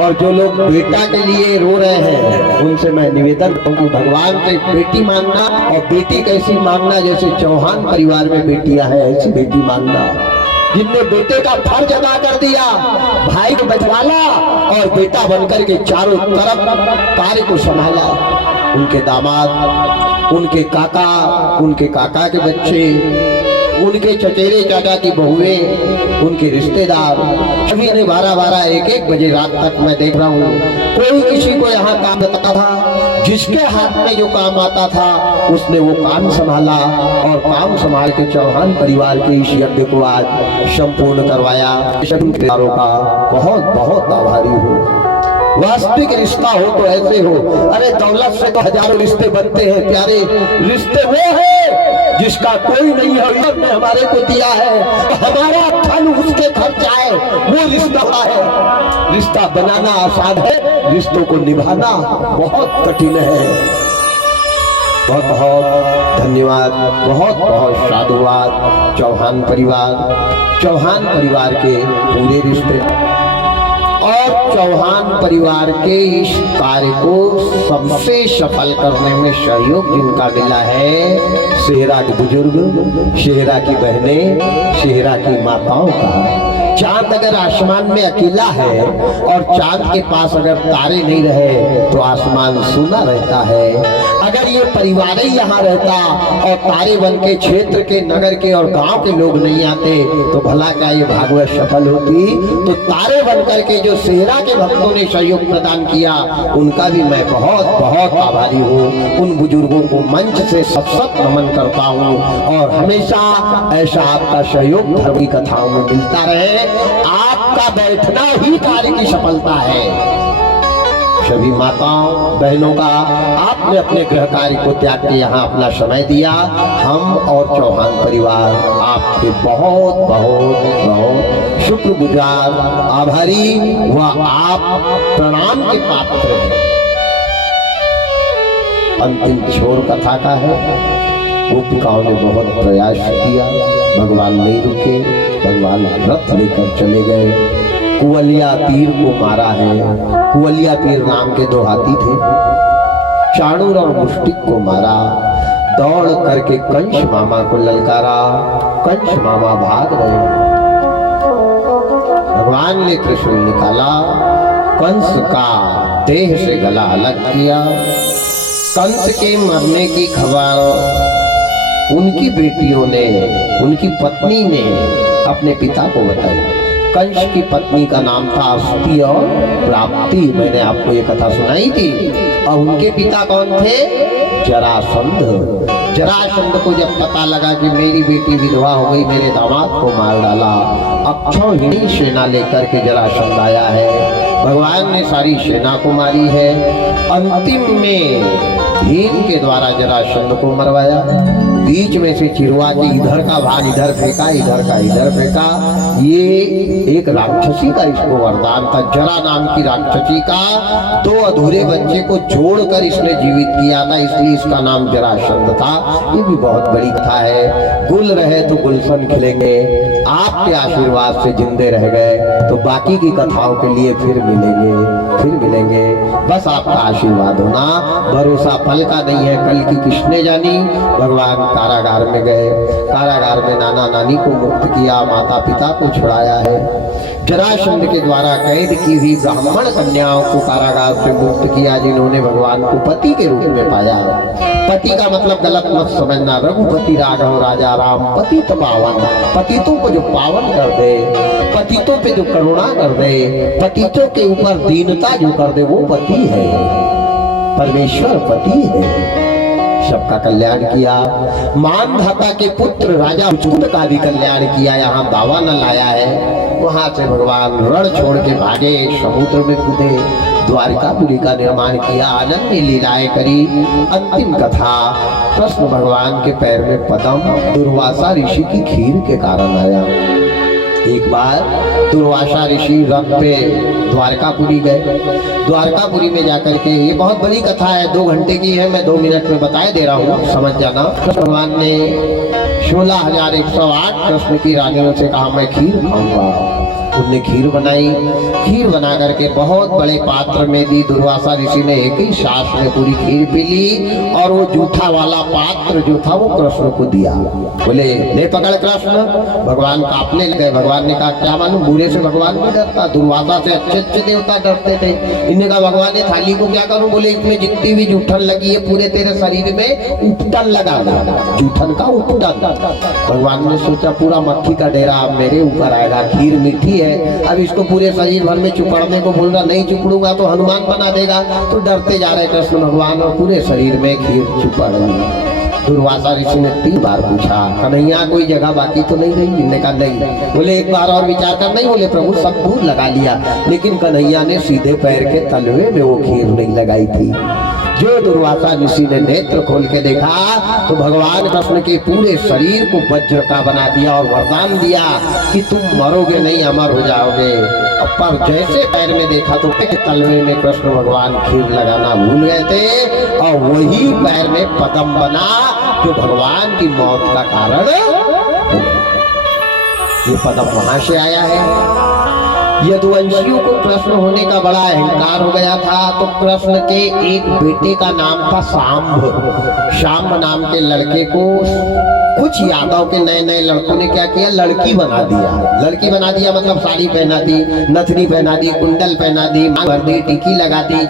और जो लोग बेटा के लिए रो रहे हैं उनसे मैं निवेदन करूँ, भगवान से बेटी मांगना, और बेटी कैसी मांगना, जैसे चौहान परिवार में बेटियां हैं ऐसी बेटी मांगना, जिनने बेटे का फर्ज अदा कर दिया, भाई को बचवाला और बेटा बनकर के चारों तरफ कार्य को संभाला। उनके दामाद, उनके काका के बच्चे, उनके चचेरे चाचा की बहुएं, उनके रिश्तेदार, सभी ने 12-12, 1-1 बजे रात तक मैं देख रहा हूँ, कोई किसी को यहाँ काम बताता था, जिसके हाथ में जो काम आता था उसने वो काम संभाला, और काम संभाल के चौहान परिवार के इस यज्ञ को आज संपूर्ण करवाया। रिश्तेदारों का बहुत बहुत आभारी हूँ। वास्तविक रिश्ता हो तो ऐसे हो, अरे दौलत से तो हजारों रिश्ते बनते हैं प्यारे, रिश्ते वो है जिसका कोई नहीं है, ईश्वर ने हमारे को दिया है, तो हमारा फल उसके घर जाए, वो रिश्ता है। रिश्ता बनाना आसान है, रिश्तों को निभाना बहुत कठिन है। बहुत बहुत धन्यवाद, बहुत बहुत साधुवाद चौहान परिवार के पूरे रिश्ते और चौहान परिवार के इस कार्य को सबसे सफल करने में सहयोग जिनका मिला है, शेरा के बुजुर्ग, शेरा की बहनें, शेरा की माताओं का। चांद अगर आसमान में अकेला है और चांद के पास अगर तारे नहीं रहे तो आसमान सूना रहता है। अगर ये परिवार ही यहाँ रहता और तारे बन के क्षेत्र के, नगर के और गांव के लोग नहीं आते तो भला क्या ये भागवत सफल होती। तो तारे बन करके जो सेहरा के भक्तों ने सहयोग प्रदान किया उनका भी मैं बहुत बहुत आभारी हूँ। उन बुजुर्गों को मंच से सत नमन करता हूँ और हमेशा ऐसा आपका सहयोग धर्म की कथाओं में मिलता रहे। आपका बैठना ही कार्य की सफलता है। सभी माताओं बहनों का आपने अपने गृह कार्य को त्याग के यहाँ अपना समय दिया। हम और चौहान परिवार आपके बहुत बहुत बहुत शुक्रगुजार, आभारी व आप प्रणाम के पात्र हैं। अंतिम छोर कथा का है। गोपिकाओं ने बहुत प्रयास किया, भगवान नहीं रुके, भगवान रथ लेकर चले गए। कुवलिया तीर को मारा है। कुवलिया तीर नाम के 2 हाथी थे, चाणूर और मुष्टिक को मारा। दौड़ करके कंस मामा को ललकारा, कंस मामा भाग रहे। भगवान ने त्रिशूल निकाला, कंस का देह से गला अलग किया। कंस के मरने की खबर उनकी बेटियों ने, उनकी पत्नी ने अपने पिता को बताई। कंस की पत्नी का नाम था अस्थि और प्राप्ति, मैंने आपको ये कथा सुनाई थी। और उनके पिता कौन थे? जरासंध। जरासंध को जब पता लगा कि मेरी बेटी विधवा हो गई, मेरे दामाद को मार डाला, अक्षौहिणी सेना लेकर के जरासंध आया है। भगवान ने सारी सेना को मारी है। अंतिम में भीम के द्वारा जरासंध को मरवाया। बीच में से चिरवा के इधर का भाग इधर फेंका, इधर का इधर फेंका। ये एक राक्षसी का इसको वरदान था, जरा नाम की राक्षसी का 2 अधूरे बच्चे को जोड़कर इसने जीवित किया था, इसलिए इसका नाम जरासंध था। ये भी बहुत बड़ी कथा है। गुल रहे तो गुलशन खिलेंगे, आपके आशीर्वाद से जिंदे रह गए तो बाकी की कथाओं के लिए फिर मिलेंगे। बस आपका आशीर्वाद होना, भरोसा पल का नहीं है, कल की किसने जानी। भगवान कारागार में गए, कारागार में नाना नानी को मुक्त किया, माता पिता को छुड़ाया है। जरासंध के द्वारा कैद की हुई ब्राह्मण कन्याओं को कारागार से मुक्त किया, जिन्होंने भगवान को पति के रूप में पाया। पति का मतलब गलत मत समझना, रघुपति राघव राजा राम पतित पावन, पतितों को जो पावन कर दे, पतितों पे जो करुणा कर दे, पतितों के ऊपर दीनता जो कर दे, वो पति है, परमेश्वर पति है। सबका कल्याण किया। मानधाता के पुत्र राजा उच्चकुट का भी कल्याण किया। यहाँ दावा न लाया है। वहां से भगवान रण छोड़ के भागे, समुद्र में कूदे, द्वारिकापुरी का निर्माण किया, अनन्य लीलाएं करी। अंतिम कथा, कृष्ण भगवान के पैर में पद्म दुर्वासा ऋषि की खीर के कारण आया। एक बार दुर्वासा ऋषि रथ पे द्वारकापुरी गए। द्वारकापुरी में जाकर के, ये बहुत बड़ी कथा है, 2 घंटे की है, मैं 2 मिनट में बताए दे रहा हूँ, समझ जाना। कृष्ण भगवान ने 16,108 कृष्ण की रानियों से कहा मैं खीर खाऊंगा। उनने खीर बनाई, खीर बना करके बहुत बड़े पात्र में दी। दुर्वासा ऋषि ने एक ही सांस में पूरी खीर पी ली और वो जूठा वाला पात्र जो था वो कृष्ण को दिया। बोले ले पकड़ कृष्ण। भगवान कांपने लगे। भगवान ने कहा क्या मालूम, बूढ़े से भगवान नहीं डरता, दुर्वासा से अच्छे अच्छे देवता डरते थे। इन्हें कहा भगवान ने थाली को क्या करूं? बोले इसमें जितनी भी जूठन लगी है पूरे तेरे शरीर में उपटन लगा दो, जूठन का उपटन। भगवान ने सोचा पूरा मक्खी का डेरा अब मेरे ऊपर आएगा, खीर मीठी है, अब इसको पूरे शरीर भर में चुपड़ने को बोल रहा, नहीं चुपड़ूंगा तो हनुमान बना देगा। तो डरते जा रहे कृष्ण भगवान और पूरे शरीर में खीर चुपड़ रही। दुर्वासा ऋषि ने 3 बार पूछा कन्हैया कोई जगह बाकी तो नहीं रही? इन्होंने कहा नहीं। बोले एक बार और विचार कर। नहीं। बोले प्रभु सब दूर लगा लिया, लेकिन कन्हैया ने सीधे पैर के तलवे में वो खीर नहीं लगाई थी। जो दुर्वासा ऋषि ने नेत्र खोल के देखा तो भगवान कृष्ण के पूरे शरीर को वज्र का बना दिया और वरदान दिया कि तुम मरोगे नहीं, अमर हो जाओगे। पर जैसे पैर में देखा तो तलवे में कृष्ण भगवान खीर लगाना भूल गए थे और वही पैर में पद्म बना जो भगवान की मौत का कारण। ये पद्म वहां से आया है। यदुवंशियों को कृष्ण होने का बड़ा अहंकार हो गया था, तो कृष्ण के एक बेटे का नाम था सांब। सांब नाम के लड़के को कुछ यादव के नए नए लड़कों ने क्या किया, लड़की बना दिया। लड़की बना दिया मतलब साड़ी पहना दी, नथनी पहना दी, कुंडल पहना दी, भर दी, टिकी लगा दी,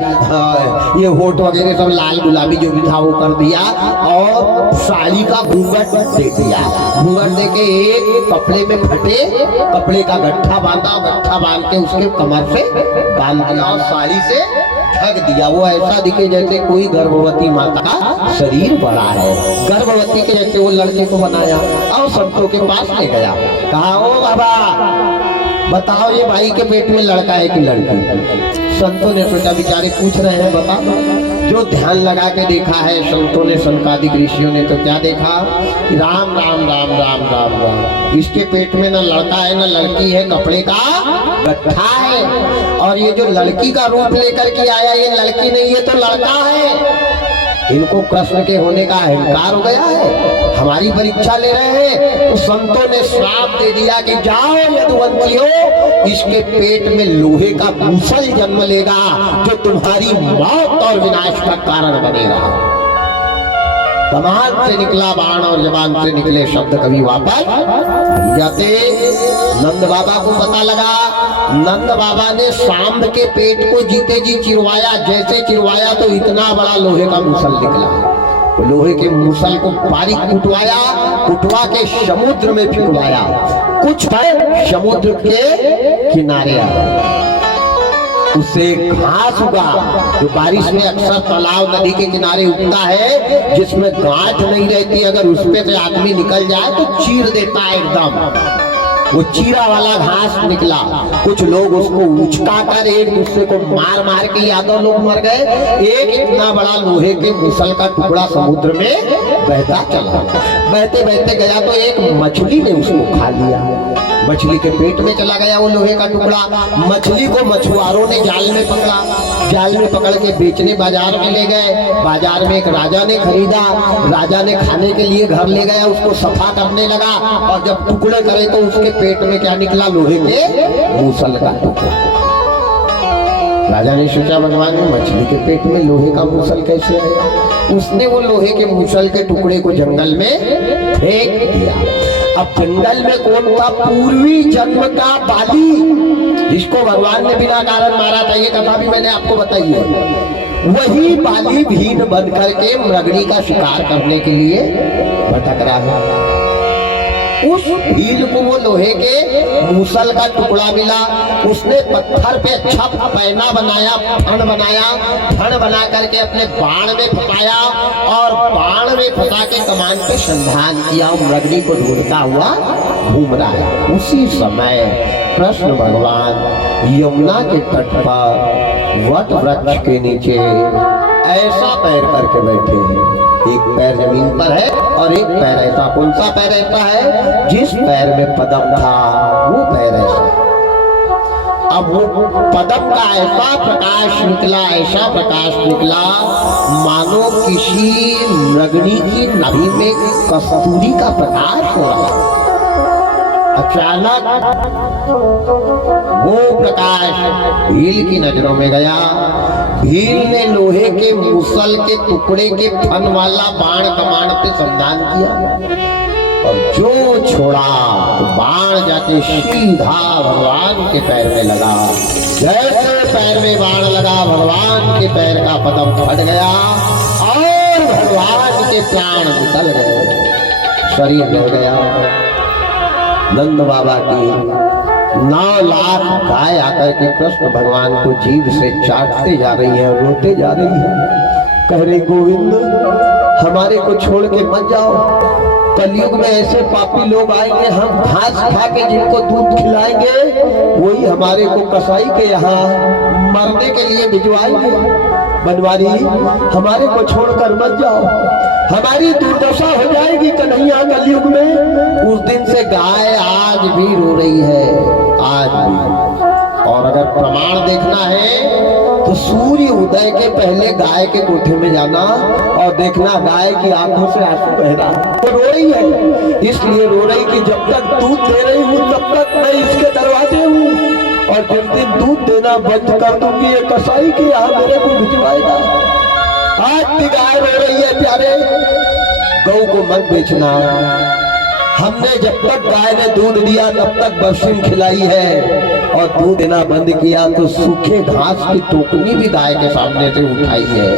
ये होठ वगैरह सब लाल गुलाबी जो भी था वो कर दिया और साड़ी का घूंघट दे दिया। घूंघट दे के एक कपड़े में फटे कपड़े का गट्ठा बांधा, गट्ठा बांध के उसके कमर से बांध दिया और साड़ी से ढक दिया। वो ऐसा दिखे जैसे कोई गर्भवती माता का शरीर बड़ा है, गर्भवती के जैसे वो लड़के को बनाया और संतों के पास ले गया। कहा ओ बाबा बताओ ये भाई के पेट में लड़का है कि लड़की? संतों ने सोचा बेचारे पूछ रहे हैं बता दो। जो ध्यान लगा के देखा है संतों ने, संकादिक ऋषियों ने, तो क्या देखा? राम राम राम राम राम राम, इसके पेट में न लड़का है न लड़की है, कपड़े का गट्ठा है। और ये जो लड़की का रूप लेकर के आया ये लड़की नहीं है तो लड़का है। इनको कृष्ण के होने का अहंकार हो गया है, हमारी परीक्षा ले रहे हैं। तो संतों ने श्राप दे दिया कि जाओ यदुवंशियों, इसके पेट में लोहे का मूसल जन्म लेगा जो तुम्हारी मौत और विनाश का कारण बनेगा। कमान से निकला बाण और जबान से निकले शब्द कभी वापस नहीं जाते। नंद बाबा को पता लगा, नंद बाबा ने सांब के पेट को जीते जी चिरवाया। जैसे चिरवाया तो इतना बड़ा लोहे का मूसल निकला। लोहे के मूसल को बारीक कुटवाया, कुटवा के समुद्र में फेंकवाया। कुछ है समुद्र के किनारे आया, उससे घास उगा जो बारिश में अक्सर तालाब नदी के किनारे उगता है, जिसमें गांठ नहीं रहती, अगर उसपे से आदमी निकल जाए तो चीर देता है एकदम। वो चीरा वाला घास निकला। कुछ लोग उसको उचका कर एक दूसरे को मार मार के यादव लोग मर गए। एक इतना बड़ा लोहे के मूसल का टुकड़ा समुद्र में बहता चला, बहते बहते गया तो एक मछली ने उसको खा लिया। मछली के पेट में चला गया वो लोहे का टुकड़ा। मछली को मछुआरों ने जाल में पकड़ा, जाल में पकड़ के बेचने बाजार में ले गए। बाजार में एक राजा ने खरीदा, राजा ने खाने के लिए घर ले गया, उसको सफा करने लगा और जब टुकड़े करे तो उसके पेट में क्या निकला? लोहे के मूसल का टुकड़ा। राजा ने सोचा भगवान ने मछली के पेट में लोहे का मूसल कैसे आया? उसने वो लोहे के मूसल के टुकड़े को जंगल में फेंक दिया। अब जंगल में कौन था? पूर्वी जन्म का बाली, जिसको भगवान ने बिना कारण मारा था। ये कथा भी मैंने आपको बताई है। वही बाली भीन बन करके मृगणी का शिकार करने के लिए भटक रहा है। उस भील को वो लोहे के मूसल का टुकड़ा मिला, उसने पत्थर पे अच्छा पैना बनाया, फण बना करके अपने बाण में फंसाया और बाण में फंसा के कमान पे संधान किया, मृगनी को ढूंढता हुआ घूम रहा है। उसी समय कृष्ण भगवान यमुना के तट पर वट वृक्ष के नीचे ऐसा पैर करके बैठे हैं, एक पैर जमीन पर है और एक पैर ऐसा। कौन सा पैर ऐसा है? जिस पैर में पद्म था वो पैर ऐसा है। अब वो पद्म का ऐसा प्रकाश निकला, ऐसा प्रकाश निकला मानो किसी मृगनी की नाभि में कस्तूरी का प्रकाश हो रहा। अचानक वो प्रकाश भील की नजरों में गया। भील ने लोहे के मूसल के टुकड़े के फन वाला बाण कमान पे संधान किया और जो छोड़ा तो बाण जाके सीधा भगवान के पैर में लगा। जैसे पैर में बाण लगा, भगवान के पैर का पद्म फट गया और भगवान के प्राण निकल गए, शरीर मिल गया। नंद बाबा की 9 लाख गाय आकर के कृष्ण भगवान को जीभ से चाटते जा रही है, रोते जा रही है, कह रही गोविंद हमारे को छोड़ के मत जाओ, कलयुग में ऐसे पापी लोग आएंगे, हम घास खा के जिनको दूध खिलाएंगे वही हमारे को कसाई के यहाँ मरने के लिए भिजवाएंगे। बनवारी हमारे को छोड़कर मत जाओ, हमारी दुर्दशा हो जाएगी कन्हैया कलयुग में। उस दिन से गाय आज भी रो रही है, आज भी। और अगर प्रमाण देखना है तो सूर्य उदय के पहले गाय के कोठे में जाना और देखना गाय की आंखों से आंसू बह रहा। वो रो रही है, इसलिए रो रही कि जब तक दूध दे रही हूँ तब तक मैं इसके दरवाजे हूँ और जिस दिन दूध देना बंद कर दूंगी ये कसाई के यहाँ मेरे को भिजवाएगा। आज भी गाय रो रही है, प्यारे गौ को मत बेचना। हमने जब तक गाय ने दूध दिया तब तक बरसिन खिलाई है और दूध देना बंद किया तो सूखे घास की टोकनी भी गाय के सामने से उठाई है।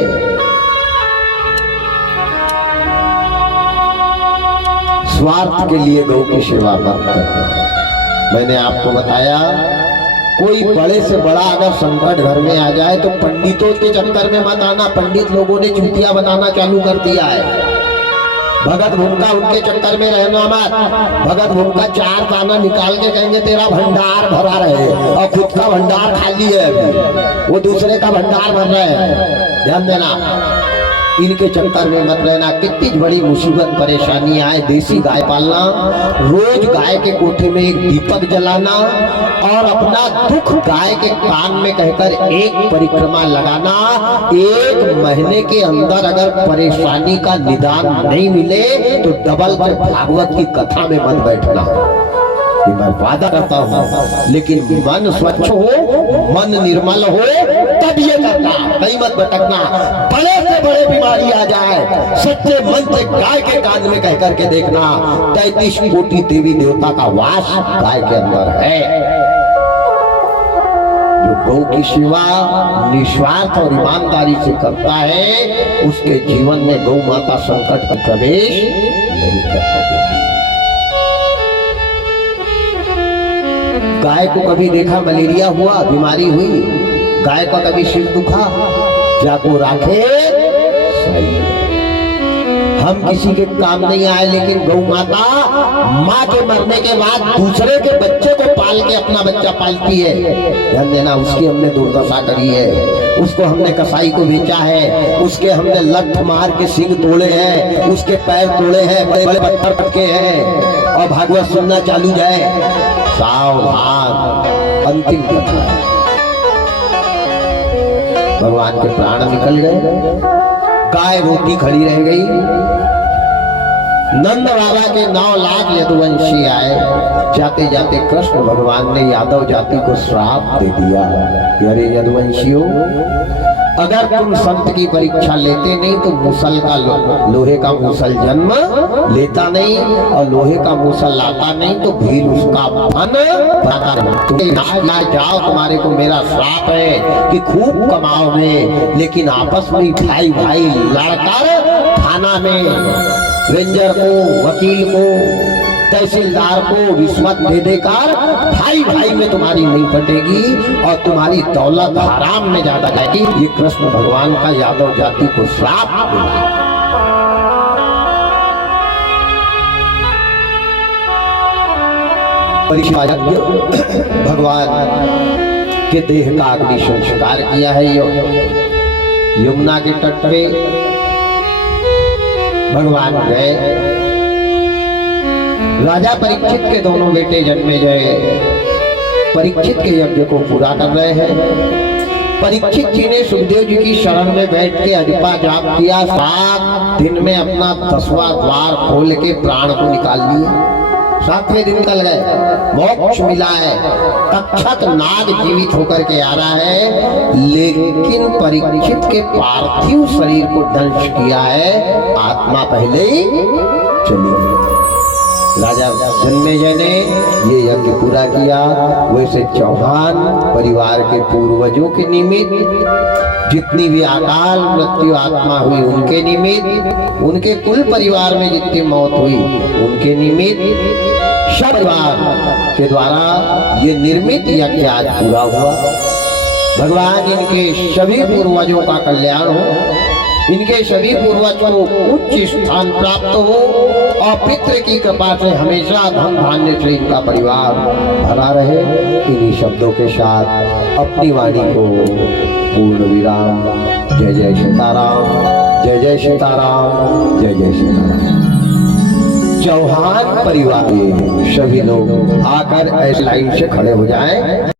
स्वार्थ के लिए गौ की सेवा मत करना। मैंने आपको बताया कोई बड़े से बड़ा अगर संकट घर में आ जाए तो पंडितों के चक्कर में मत आना। पंडित लोगों ने चूतिया बनाना चालू कर दिया है। भगत भूमका उनके चक्कर में रहना मत। भगत भूमका 4 दाना निकाल के कहेंगे तेरा भंडार भरा रहे और खुद का भंडार खाली है, वो दूसरे का भंडार भर रहे हैं। ध्यान देना, इनके चक्कर में मत रहना। कितनी बड़ी मुसीबत परेशानी आए, देसी गाय पालना, रोज गाय के कोठे में एक दीपक जलाना और अपना दुख गाय के कान में कहकर एक परिक्रमा लगाना। 1 महीने के अंदर अगर परेशानी का निदान नहीं मिले तो डबल से भागवत की कथा में मत बैठना। मैं वादा करता हूँ, लेकिन मन स्वच्छ हो, मन निर्मल हो तब ये करना, कहीं मत भटकना। बड़े से बड़े बीमारी आ जाए, सच्चे मन से गाय के कान में कह करके देखना 33 कोटि देवी देवता का वास गाय के अंदर है। जो गौ की सेवा निस्वार्थ और ईमानदारी से करता है उसके जीवन में गौ माता संकट का प्रवेश नहीं कर सकती। गाय को कभी देखा मलेरिया हुआ, बीमारी हुई, गाय का कभी सिर दुखा, जाको राखे सही। हम किसी के काम नहीं आए, लेकिन गौ माता माँ के मरने के बाद दूसरे के बच्चे को पाल के अपना बच्चा पालती है। ध्यान देना, उसकी हमने दुर्दशा करी है, उसको हमने कसाई को बेचा है, उसके हमने लठ मार के सिंग तोड़े हैं, उसके पैर तोड़े हैं, बड़े बड़े पत्थर पटके हैं और भागवत सुनना चालू जाए। सावधान, अंतिम घटना, भगवान के प्राण निकल गए, गाय रोती खड़ी रह गई। नंद बाबा के 9 लाख यदुवंशी आए। जाते जाते कृष्ण भगवान ने यादव जाति को श्राप दे दिया, अरे यदुवंशियों, अगर तुम संत की परीक्षा लेते नहीं तो मूसल का लोहे का मूसल जन्म लेता नहीं और लोहे का मूसल लाता नहीं तो भील उसका फन बनाता नहीं। ना जाओ, तुम्हारे को मेरा श्राप है कि खूब कमाओगे, लेकिन आपस में भाई भाई लड़कर थाना में रेंजर को, वकील को, तहसीलदार को रिश्वत दे देकर भाई भाई में तुम्हारी नहीं फटेगी और तुम्हारी दौलत हराम में ज्यादा जाएगी। ये कृष्ण भगवान का यादव जाति को श्राप मिला। भगवान के देह का अग्नि संस्कार किया है। यमुना के तट पे भगवान गए। राजा परीक्षित के दोनों बेटे जन्मे गए। परीक्षित के यज्ञ को पूरा कर रहे हैं। परीक्षित जी ने सुखदेव जी की शरण में बैठ के अजपा जाप किया। 7 दिन में अपना 10वां द्वार खोल के प्राण को निकाल लिया। 7वें दिन निकल गए, मोक्ष मिला है। तक्षक नाग जीवित होकर के आ रहा है, लेकिन परीक्षित के पार्थिव शरीर को दंश किया है, आत्मा पहले ही चली गई। राजा जन्मेजय ने ये यज्ञ पूरा किया। वैसे चौहान परिवार के पूर्वजों के निमित्त जितनी भी अकाल मृत्यु आत्मा हुई उनके निमित्त, उनके कुल परिवार में जितनी मौत हुई उनके निमित्त, सब परिवार के द्वारा ये निर्मित यज्ञ आज पूरा हुआ। भगवान इनके सभी पूर्वजों का कल्याण हो, इनके सभी पूर्वज को उच्च स्थान प्राप्त हो और पितृ की कृपा से हमेशा धन धान्य से इनका परिवार भरा रहे। इन्हीं शब्दों के साथ अपनी वाणी को पूर्ण विराम। जय जय सीताराम, जय जय सीताराम, जय जय सीताराम। चौहान परिवार के सभी लोग आकर ऐसे लाइन से खड़े हो जाएं।